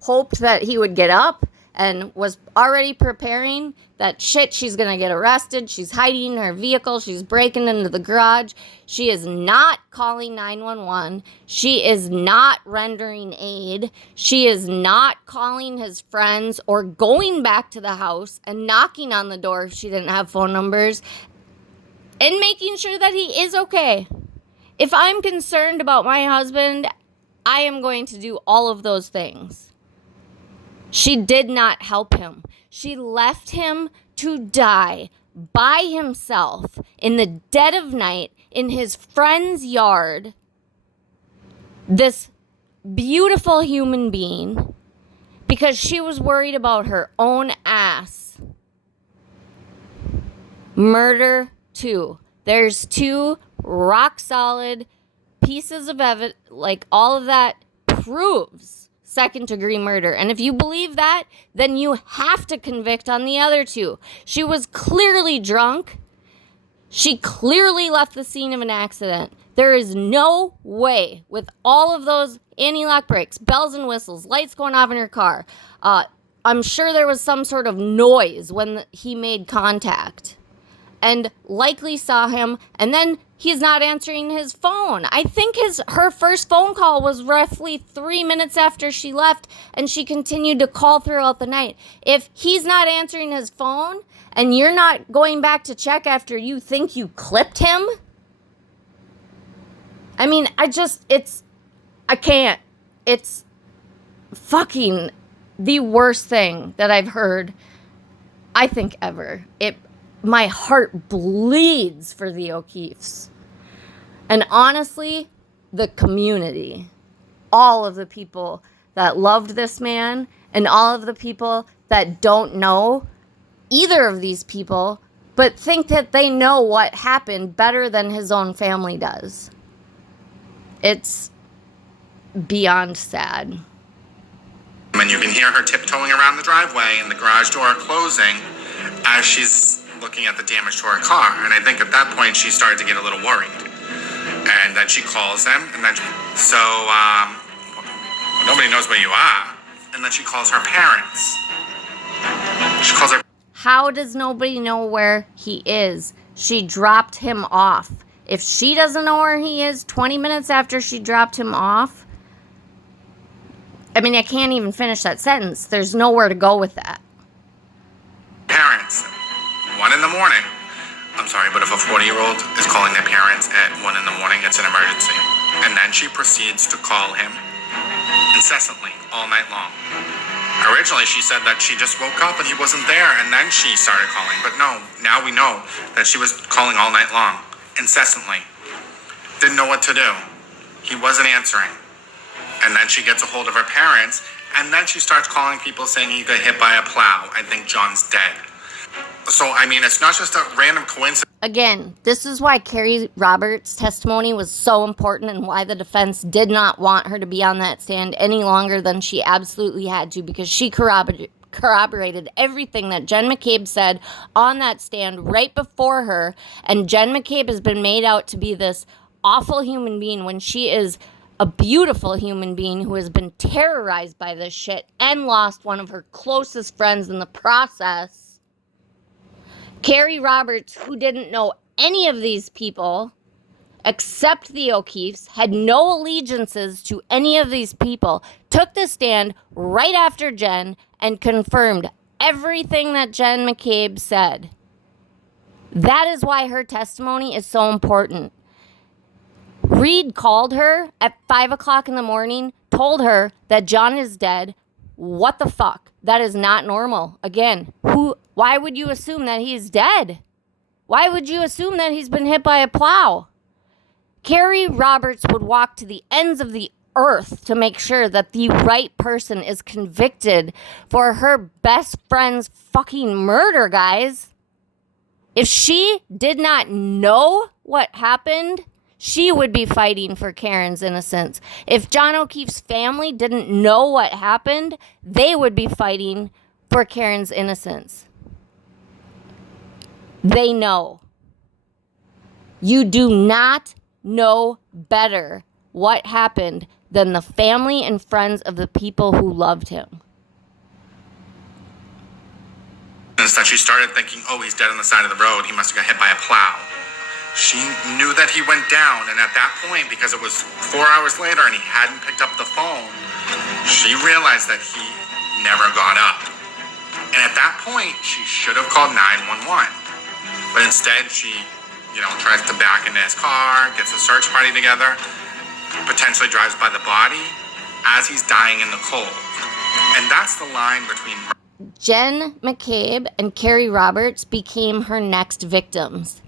hoped that he would get up, and was already preparing that shit, she's going to get arrested. She's hiding in her vehicle. She's breaking into the garage. She is not calling 911. She is not rendering aid. She is not calling his friends or going back to the house and knocking on the door if she didn't have phone numbers, and making sure that he is okay. If I'm concerned about my husband, I am going to do all of those things. She did not help him. She left him to die by himself in the dead of night in his friend's yard. This beautiful human being, because she was worried about her own ass. Murder 2. There's 2 rock solid pieces of evidence, like all of that proves second-degree murder. And if you believe that, then you have to convict on the other 2. She was clearly drunk. She clearly left the scene of an accident. There is no way, with all of those anti-lock brakes, bells and whistles, lights going off in her car. I'm sure there was some sort of noise when he made contact, and likely saw him, and then he's not answering his phone. I think her first phone call was roughly 3 minutes after she left, and she continued to call throughout the night. If he's not answering his phone, and you're not going back to check after you think you clipped him, I mean, I can't. It's fucking the worst thing that I've heard, I think, ever. My heart bleeds for the OKeefes. And honestly, the community, all of the people that loved this man, and all of the people that don't know either of these people, but think that they know what happened better than his own family does. It's beyond sad. And you can hear her tiptoeing around the driveway and the garage door closing as she's looking at the damage to her car. And I think at that point she started to get a little worried. And then she calls him, and then nobody knows where you are. And then she calls her parents. How does nobody know where he is? She dropped him off. If she doesn't know where he is 20 minutes after she dropped him off, I mean, I can't even finish that sentence. There's nowhere to go with that. Parents, 1 in the morning. I'm sorry, but if a 40-year-old is calling their parents at 1 in the morning, it's an emergency. And then she proceeds to call him incessantly all night long. Originally, she said that she just woke up and he wasn't there, and then she started calling. But no, now we know that she was calling all night long, incessantly. Didn't know what to do. He wasn't answering. And then she gets a hold of her parents, and then she starts calling people saying he got hit by a plow. I think John's dead. So, I mean, it's not just a random coincidence. Again, this is why Carrie Roberts' testimony was so important, and why the defense did not want her to be on that stand any longer than she absolutely had to, because she corroborated everything that Jen McCabe said on that stand right before her. And Jen McCabe has been made out to be this awful human being when she is a beautiful human being who has been terrorized by this shit and lost one of her closest friends in the process. Carrie Roberts, who didn't know any of these people except the O'Keefes, had no allegiances to any of these people, took the stand right after Jen and confirmed everything that Jen McCabe said. That is why her testimony is so important. Reed called her at 5 o'clock in the morning, told her that John is dead. What the fuck? That is not normal. Again, why would you assume that he's dead? Why would you assume that he's been hit by a plow? Carrie Roberts would walk to the ends of the earth to make sure that the right person is convicted for her best friend's fucking murder, guys. If she did not know what happened, she would be fighting for Karen's innocence. If John O'Keefe's family didn't know what happened, they would be fighting for Karen's innocence. They know. You do not know better what happened than the family and friends of the people who loved him. Is that she started thinking, oh, he's dead on the side of the road. He must have got hit by a plow. She knew that he went down, and at that point, because it was 4 hours later and he hadn't picked up the phone, she realized that he never got up. And at that point, she should have called 911. But instead, she, tries to back into his car, gets a search party together, potentially drives by the body as he's dying in the cold. And that's the line between Jen McCabe and Carrie Roberts became her next victims.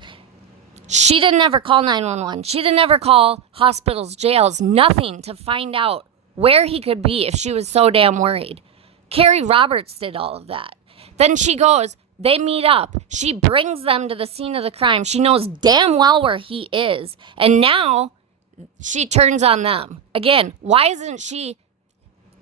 She didn't ever call 911. She didn't ever call hospitals, jails, nothing to find out where he could be if she was so damn worried. Carrie Roberts did all of that. Then she goes, they meet up. She brings them to the scene of the crime. She knows damn well where he is. And now she turns on them. Again, why isn't she...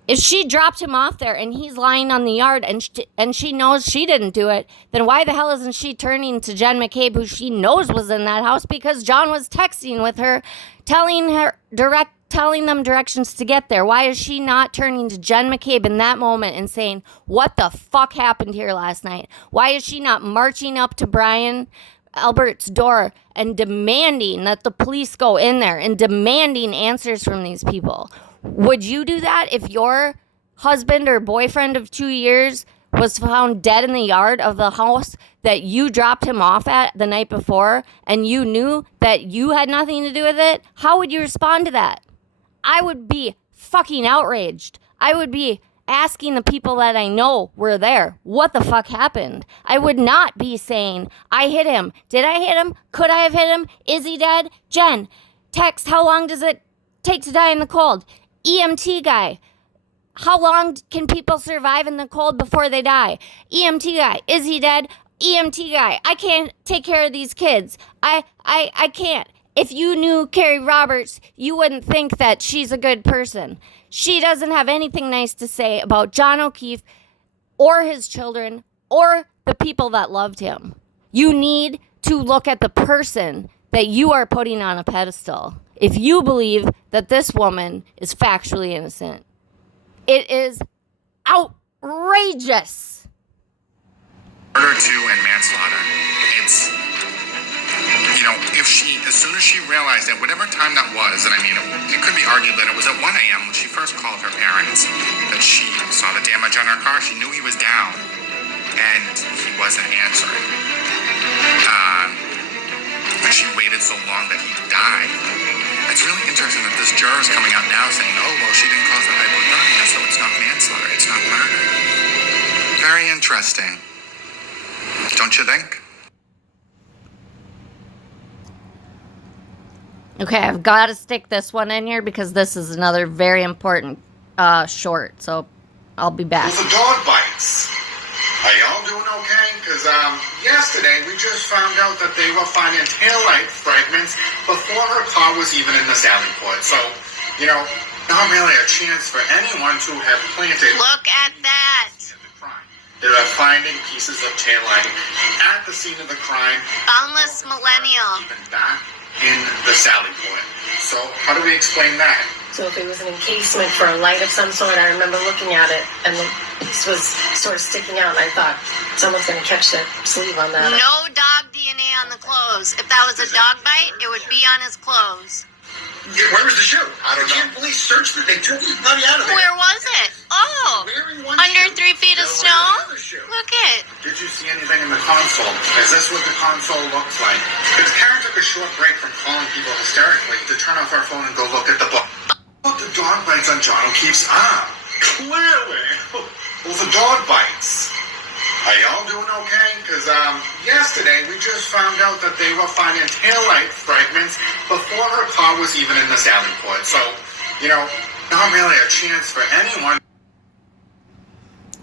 If she dropped him off there and he's lying on the yard and she knows she didn't do it, then why the hell isn't she turning to Jen McCabe, who she knows was in that house because John was texting with her, telling them directions to get there? Why is she not turning to Jen McCabe in that moment and saying, what the fuck happened here last night? Why is she not marching up to Brian Albert's door and demanding that the police go in there and demanding answers from these people? Would you do that if your husband or boyfriend of 2 years was found dead in the yard of the house that you dropped him off at the night before and you knew that you had nothing to do with it? How would you respond to that? I would be fucking outraged. I would be asking the people that I know were there, what the fuck happened? I would not be saying, I hit him. Did I hit him? Could I have hit him? Is he dead? Jen, text, how long does it take to die in the cold? EMT guy, how long can people survive in the cold before they die? EMT guy, is he dead? EMT guy, I can't take care of these kids. I can't. If you knew Carrie Roberts, you wouldn't think that she's a good person. She doesn't have anything nice to say about John O'Keefe or his children or the people that loved him. You need to look at the person that you are putting on a pedestal if you believe that this woman is factually innocent. It is outrageous. Murder 2 and manslaughter. It's, if she, as soon as she realized at whatever time that was, and it could be argued that it was at 1 a.m. when she first called her parents, that she saw the damage on her car, she knew he was down, and he wasn't answering. But she waited so long that he died. It's really interesting that this juror is coming out now saying, oh, well, she didn't cause the hypothermia, so it's not manslaughter, it's not murder. Very interesting. Don't you think? Okay, I've got to stick this one in here because this is another very important short, so I'll be back. The dog bites. Are y'all doing okay? Because yesterday we just found out that they were finding taillight fragments before her car was even in the sally port. So, not really a chance for anyone to have planted. Look at that. They were finding pieces of taillight at the scene of the crime. Boundless millennial. Even back in the sally port. So, how do we explain that? So if it was an encasement for a light of some sort, I remember looking at it and the piece was sort of sticking out and I thought someone's going to catch the sleeve on that. No dog DNA on the clothes. If that was a dog bite, it would be on his clothes. Where was the shoe? I don't know. Can't police searched it. They took the bloody out of there. Where was it? Oh, Wearing one under shoe. 3 feet of They were snow? wearing another shoe. Look it. Did you see anything in the console? Is this what the console looks like? Because Karen took a short break from calling people hysterically to turn off our phone and go look at the book. Look, the dog bites on John O'Keefe's arm. Clearly. Those are dog bites. Are y'all doing okay? Because yesterday we just found out that they were finding taillight fragments before her car was even in the Sally port. So, not really a chance for anyone.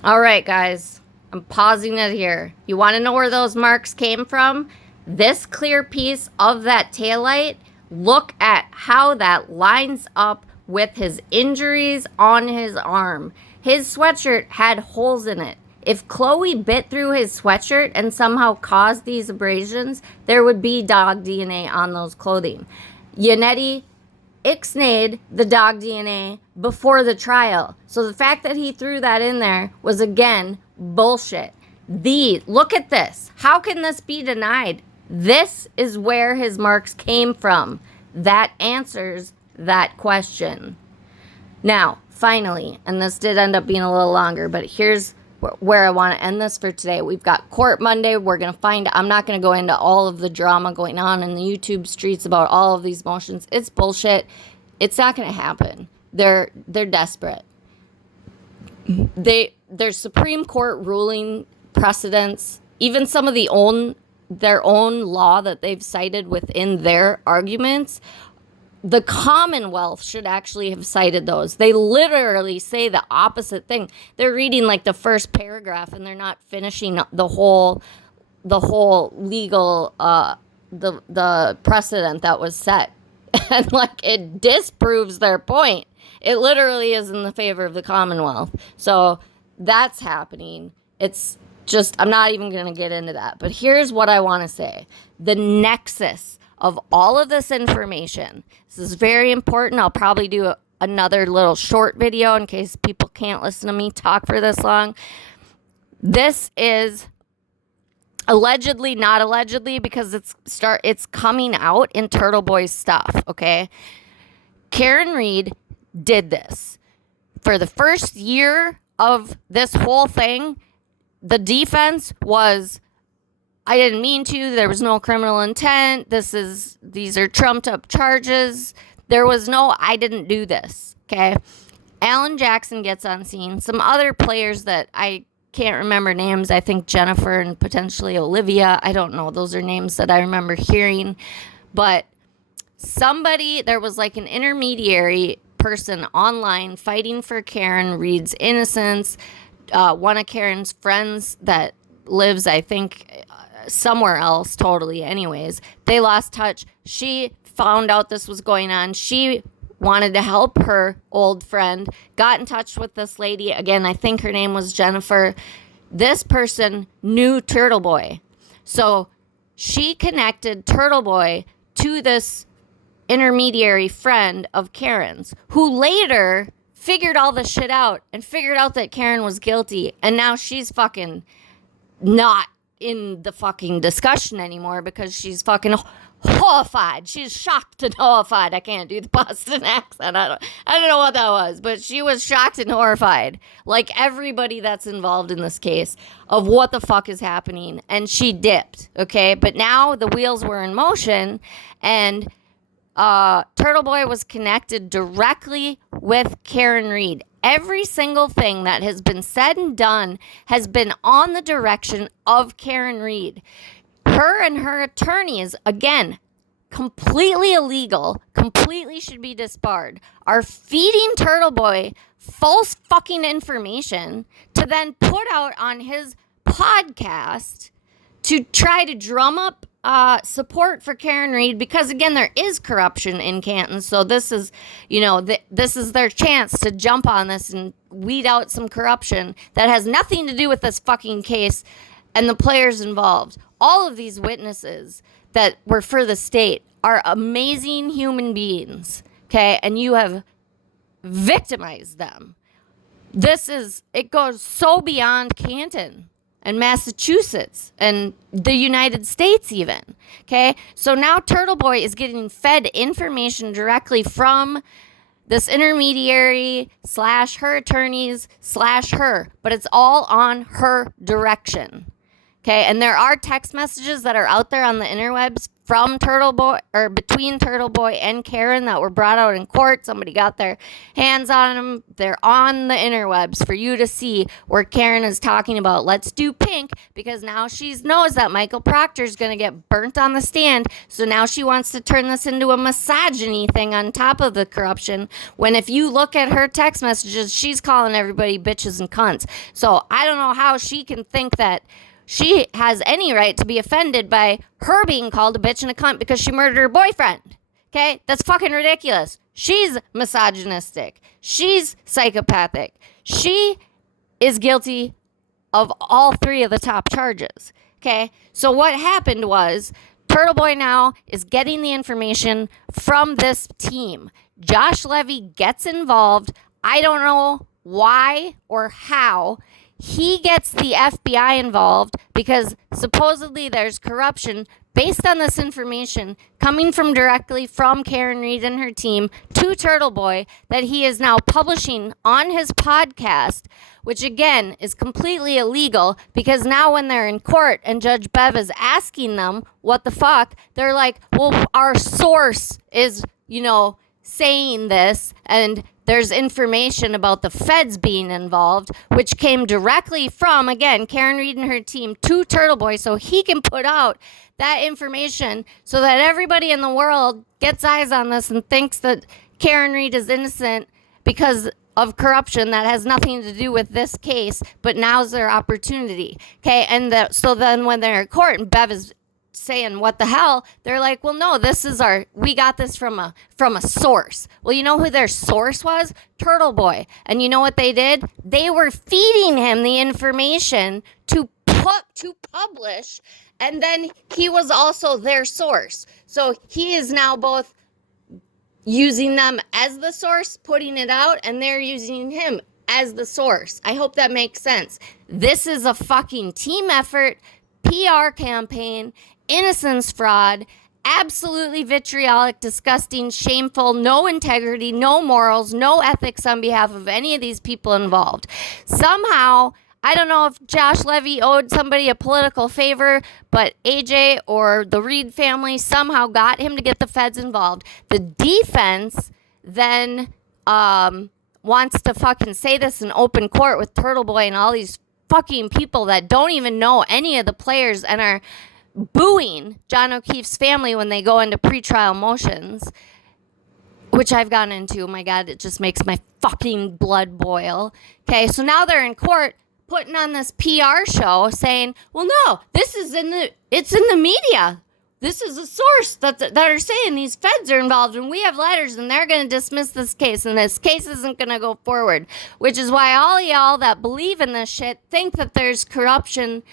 All right, guys. I'm pausing it here. You want to know where those marks came from? This clear piece of that taillight, look at how that lines up with his injuries on his arm. His sweatshirt had holes in it. If Chloe bit through his sweatshirt and somehow caused these abrasions, there would be dog DNA on those clothing. Yannetti ixnayed the dog DNA before the trial. So the fact that he threw that in there was, again, bullshit. Look at this. How can this be denied? This is where his marks came from. That answers that question. Now, finally, and this did end up being a little longer, but here's where I want to end this for today. We've got court Monday. I'm not going to go into all of the drama going on in the YouTube streets about all of these motions. It's bullshit. It's not going to happen. They're desperate. Their Supreme Court ruling precedents, even some of their own law that they've cited within their arguments, the Commonwealth should actually have cited those. They literally say the opposite thing. They're reading like the first paragraph and they're not finishing the whole legal the precedent that was set. And like it disproves their point. It literally is in the favor of the Commonwealth. So that's happening. It's just, I'm not even going to get into that. But here's what I want to say. The nexus of all of this information. This is very important. I'll probably do another little short video in case people can't listen to me talk for this long. This is allegedly, not allegedly, because it's coming out in Turtle Boy's stuff, okay? Karen Reed did this. For the first year of this whole thing, the defense was, I didn't mean to. There was no criminal intent. These are trumped up charges. There was no, I didn't do this. Okay. Alan Jackson gets on scene. Some other players that I can't remember names. I think Jennifer and potentially Olivia. I don't know. Those are names that I remember hearing. But there was like an intermediary person online fighting for Karen Reed's innocence. One of Karen's friends that lives, I think, somewhere else totally anyways. They lost touch. She found out this was going on. She wanted to help her old friend, got in touch with this lady. Again, I think her name was Jennifer. This person knew Turtle Boy. So she connected Turtle Boy to this intermediary friend of Karen's, who later figured all this shit out and figured out that Karen was guilty. And now she's fucking not in the fucking discussion anymore because she's fucking horrified. She's shocked and horrified. I can't do the Boston accent. I don't know what that was, but she was shocked and horrified, like everybody that's involved in this case, of what the fuck is happening. And she dipped, okay? But now the wheels were in motion, and Turtle Boy was connected directly with Karen Reed. Every single thing that has been said and done has been on the direction of Karen Reed. Her and her attorneys, again, completely illegal, completely should be disbarred, are feeding Turtle Boy false fucking information to then put out on his podcast to try to drum up support for Karen Reed, because again, there is corruption in Canton. So this is, this is their chance to jump on this and weed out some corruption that has nothing to do with this fucking case and the players involved. All of these witnesses that were for the state are amazing human beings, okay? And you have victimized them. It goes so beyond Canton. and Massachusetts and the United States even. Okay, so now Turtle Boy is getting fed information directly from this intermediary / her attorneys / her, but it's all on her direction. Okay, and there are text messages that are out there on the interwebs from Turtle Boy, or between Turtle Boy and Karen, that were brought out in court. Somebody got their hands on them. They're on the interwebs for you to see, where Karen is talking about, let's do pink, because now she knows that Michael Proctor is going to get burnt on the stand. So now she wants to turn this into a misogyny thing on top of the corruption, when if you look at her text messages, she's calling everybody bitches and cunts. So I don't know how she can think that she has any right to be offended by her being called a bitch and a cunt because she murdered her boyfriend. Okay? That's fucking ridiculous. She's misogynistic. She's psychopathic. She is guilty of all 3 of the top charges. Okay? So what happened was, Turtle Boy now is getting the information from this team. Josh Levy gets involved. I don't know why or how. He gets the FBI involved because supposedly there's corruption based on this information coming from directly from Karen Reed and her team to Turtle Boy that he is now publishing on his podcast, which again is completely illegal, because now when they're in court and Judge Bev is asking them what the fuck, they're like, well, our source is, saying this, and there's information about the feds being involved, which came directly from, again, Karen Reed and her team to Turtle Boy, so he can put out that information so that everybody in the world gets eyes on this and thinks that Karen Reed is innocent because of corruption that has nothing to do with this case, but now's their opportunity. Okay, and so then when they're in court and Bev is saying what the hell, they're like, well, no, we got this from a source. Well, you know who their source was? Turtle Boy. And you know what they did? They were feeding him the information to publish, and then he was also their source. So he is now both using them as the source, putting it out, and they're using him as the source. I hope that makes sense. This is a fucking team effort, PR campaign, innocence fraud, absolutely vitriolic, disgusting, shameful, no integrity, no morals, no ethics on behalf of any of these people involved. Somehow, I don't know if Josh Levy owed somebody a political favor, but AJ or the Reed family somehow got him to get the feds involved. The defense then wants to fucking say this in open court with Turtle Boy and all these fucking people that don't even know any of the players and are booing John O'Keefe's family when they go into pretrial motions, which I've gotten into. Oh my God, it just makes my fucking blood boil. Okay, so now they're in court putting on this PR show saying, well, no, it's in the media. This is a source that are saying these feds are involved, and we have letters, and they're going to dismiss this case, and this case isn't going to go forward, which is why all y'all that believe in this shit think that there's corruption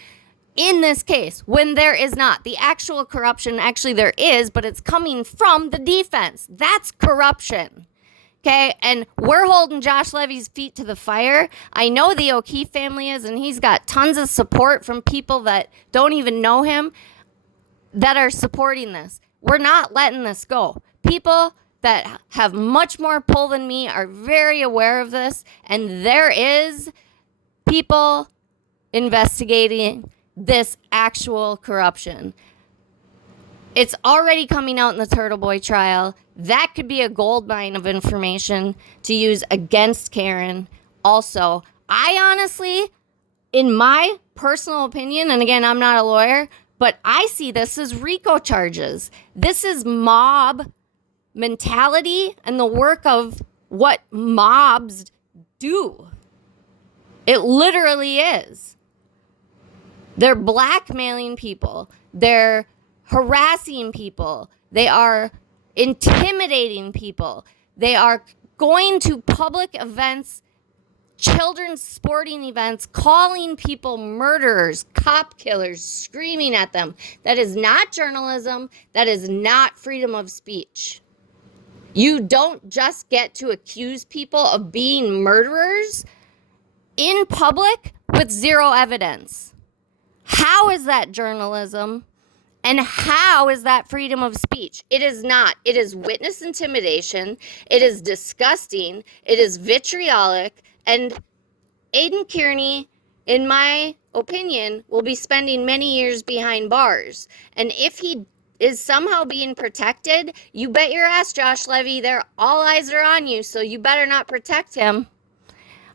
in this case, when there is not. The actual corruption, actually there is, but it's coming from the defense. That's corruption. Okay, and we're holding Josh Levy's feet to the fire. I know the O'Keefe family is, and he's got tons of support from people that don't even know him that are supporting this. We're not letting this go. People that have much more pull than me are very aware of this, and there is people investigating this actual corruption. It's already coming out in the Turtle Boy trial. That could be a gold mine of information to use against Karen. Also, I honestly, in my personal opinion, and again, I'm not a lawyer, but I see this as RICO charges. This is mob mentality and the work of what mobs do. It literally is. They're blackmailing people. They're harassing people. They are intimidating people. They are going to public events, children's sporting events, calling people murderers, cop killers, screaming at them. That is not journalism. That is not freedom of speech. You don't just get to accuse people of being murderers in public with zero evidence. How is that journalism? And how is that freedom of speech? It is not. It is witness intimidation. It is disgusting. It is vitriolic. And Aiden Kearney, in my opinion, will be spending many years behind bars. And if he is somehow being protected, you bet your ass, Josh Levy, all eyes are on you, so you better not protect him.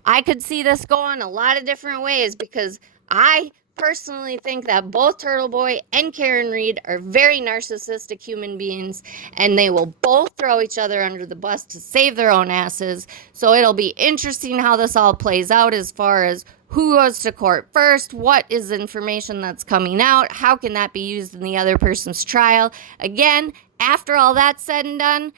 I could see this go on a lot of different ways because I personally think that both Turtle Boy and Karen Reed are very narcissistic human beings, and they will both throw each other under the bus to save their own asses. So it'll be interesting how this all plays out as far as who goes to court first, what is information that's coming out, how can that be used in the other person's trial. Again, after all that's said and done,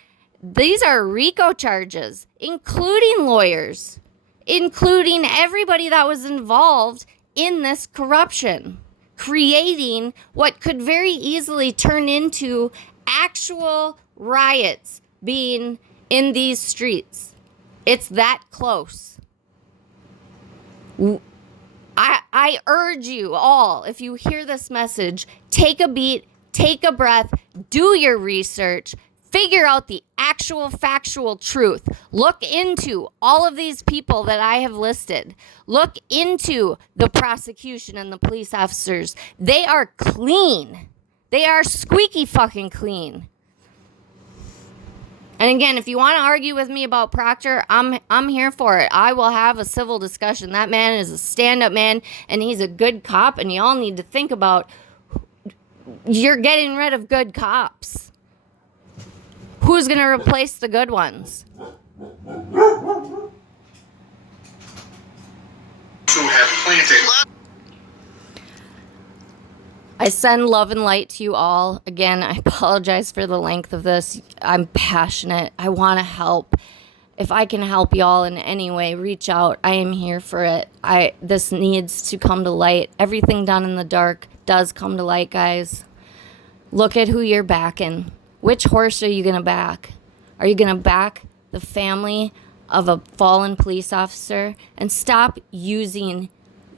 these are RICO charges, including lawyers, including everybody that was involved in this corruption, creating what could very easily turn into actual riots being in these streets. It's that close. I urge you all, if you hear this message, take a beat, take a breath, do your research, figure out the actual factual truth. Look into all of these people that I have listed. Look into the prosecution and the police officers. They are clean. They are squeaky fucking clean. And again, if you want to argue with me about Proctor, I'm here for it. I will have a civil discussion. That man is a stand-up man, and he's a good cop, and y'all need to think about you're getting rid of good cops. Who's going to replace the good ones? Who have planted. I send love and light to you all. Again, I apologize for the length of this. I'm passionate. I want to help. If I can help y'all in any way, reach out. I am here for it. This needs to come to light. Everything done in the dark does come to light, guys. Look at who you're backing. Which horse are you going to back? Are you going to back the family of a fallen police officer? And stop using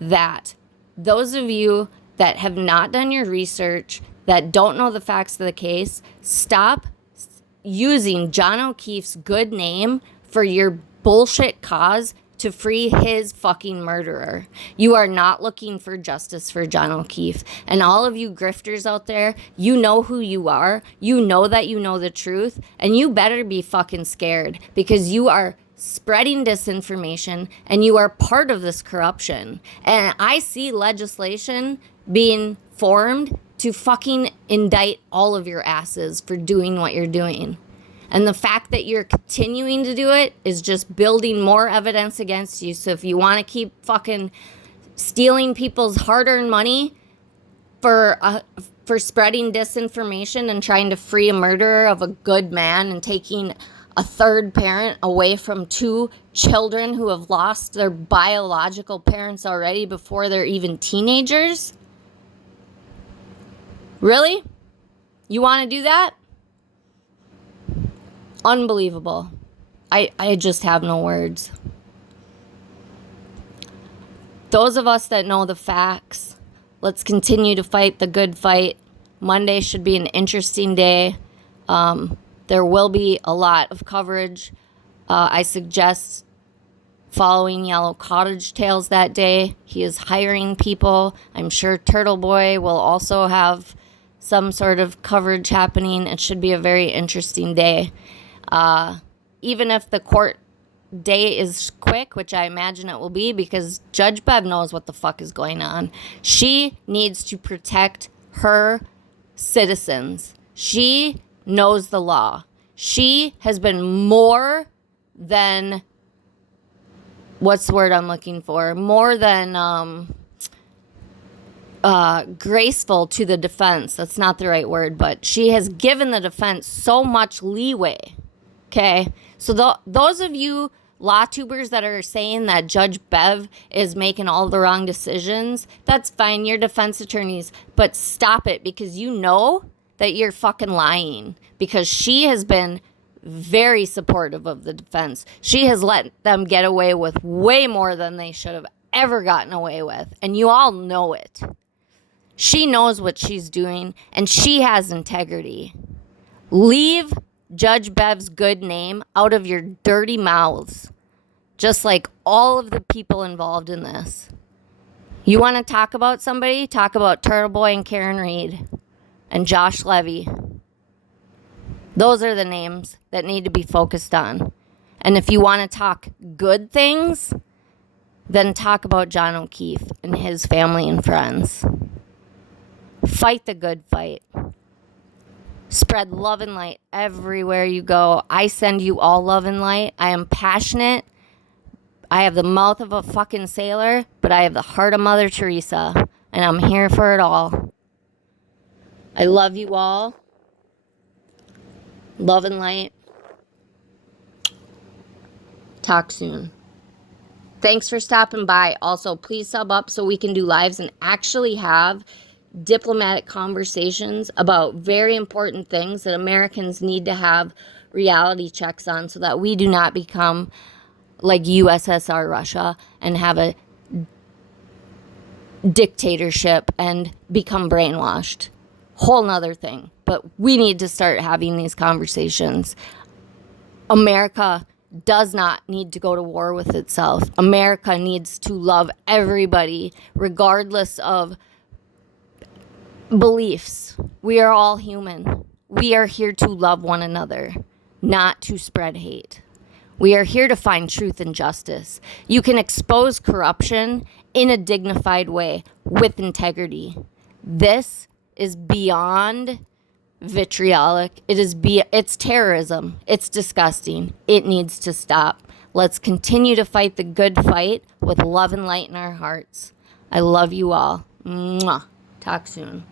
that. Those of you that have not done your research, that don't know the facts of the case, stop using John O'Keefe's good name for your bullshit cause to free his fucking murderer. You are not looking for justice for John O'Keefe. And all of you grifters out there, you know who you are. You know that you know the truth. And you better be fucking scared because you are spreading disinformation and you are part of this corruption. And I see legislation being formed to fucking indict all of your asses for doing what you're doing. And the fact that you're continuing to do it is just building more evidence against you. So if you want to keep fucking stealing people's hard-earned money for spreading disinformation and trying to free a murderer of a good man and taking a third parent away from two children who have lost their biological parents already before they're even teenagers? Really? You want to do that? Unbelievable. I just have no words. Those of us that know the facts, let's continue to fight the good fight. Monday should be an interesting day. There will be a lot of coverage. I suggest following Yellow Cottage Tales that day. He is hiring people. I'm sure Turtle Boy will also have some sort of coverage happening. It should be a very interesting day. Even if the court day is quick, which I imagine it will be because Judge Bev knows what the fuck is going on. She needs to protect her citizens. She knows the law. She has been more than, what's the word I'm looking for? More than graceful to the defense. That's not the right word, but she has given the defense so much leeway. Okay? So those of you law tubers that are saying that Judge Bev is making all the wrong decisions, that's fine. You're defense attorneys, but stop it because you know that you're fucking lying because she has been very supportive of the defense. She has let them get away with way more than they should have ever gotten away with. And you all know it. She knows what she's doing, and she has integrity. Leave Judge Bev's good name out of your dirty mouths, just like all of the people involved in this. You want to talk about somebody? Talk about Turtle Boy and Karen Reed and Josh Levy. Those are the names that need to be focused on. And if you want to talk good things, then talk about John O'Keefe and his family and friends. Fight the good fight. Spread love and light everywhere you go. I send you all love and light. I am passionate. I have the mouth of a fucking sailor, but I have the heart of Mother Teresa, and I'm here for it all. I love you all. Love and light. Talk soon. Thanks for stopping by. Also, please sub up so we can do lives and actually have diplomatic conversations about very important things that Americans need to have reality checks on so that we do not become like USSR Russia and have a dictatorship and become brainwashed. Whole nother thing. But we need to start having these conversations. America does not need to go to war with itself. America needs to love everybody, regardless of beliefs. We are all human. We are here to love one another, not to spread hate. We are here to find truth and justice. You can expose corruption in a dignified way with integrity. This is beyond vitriolic. It's terrorism. It's disgusting. It needs to stop. Let's continue to fight the good fight with love and light in our hearts. I love you all. Mwah. Talk soon.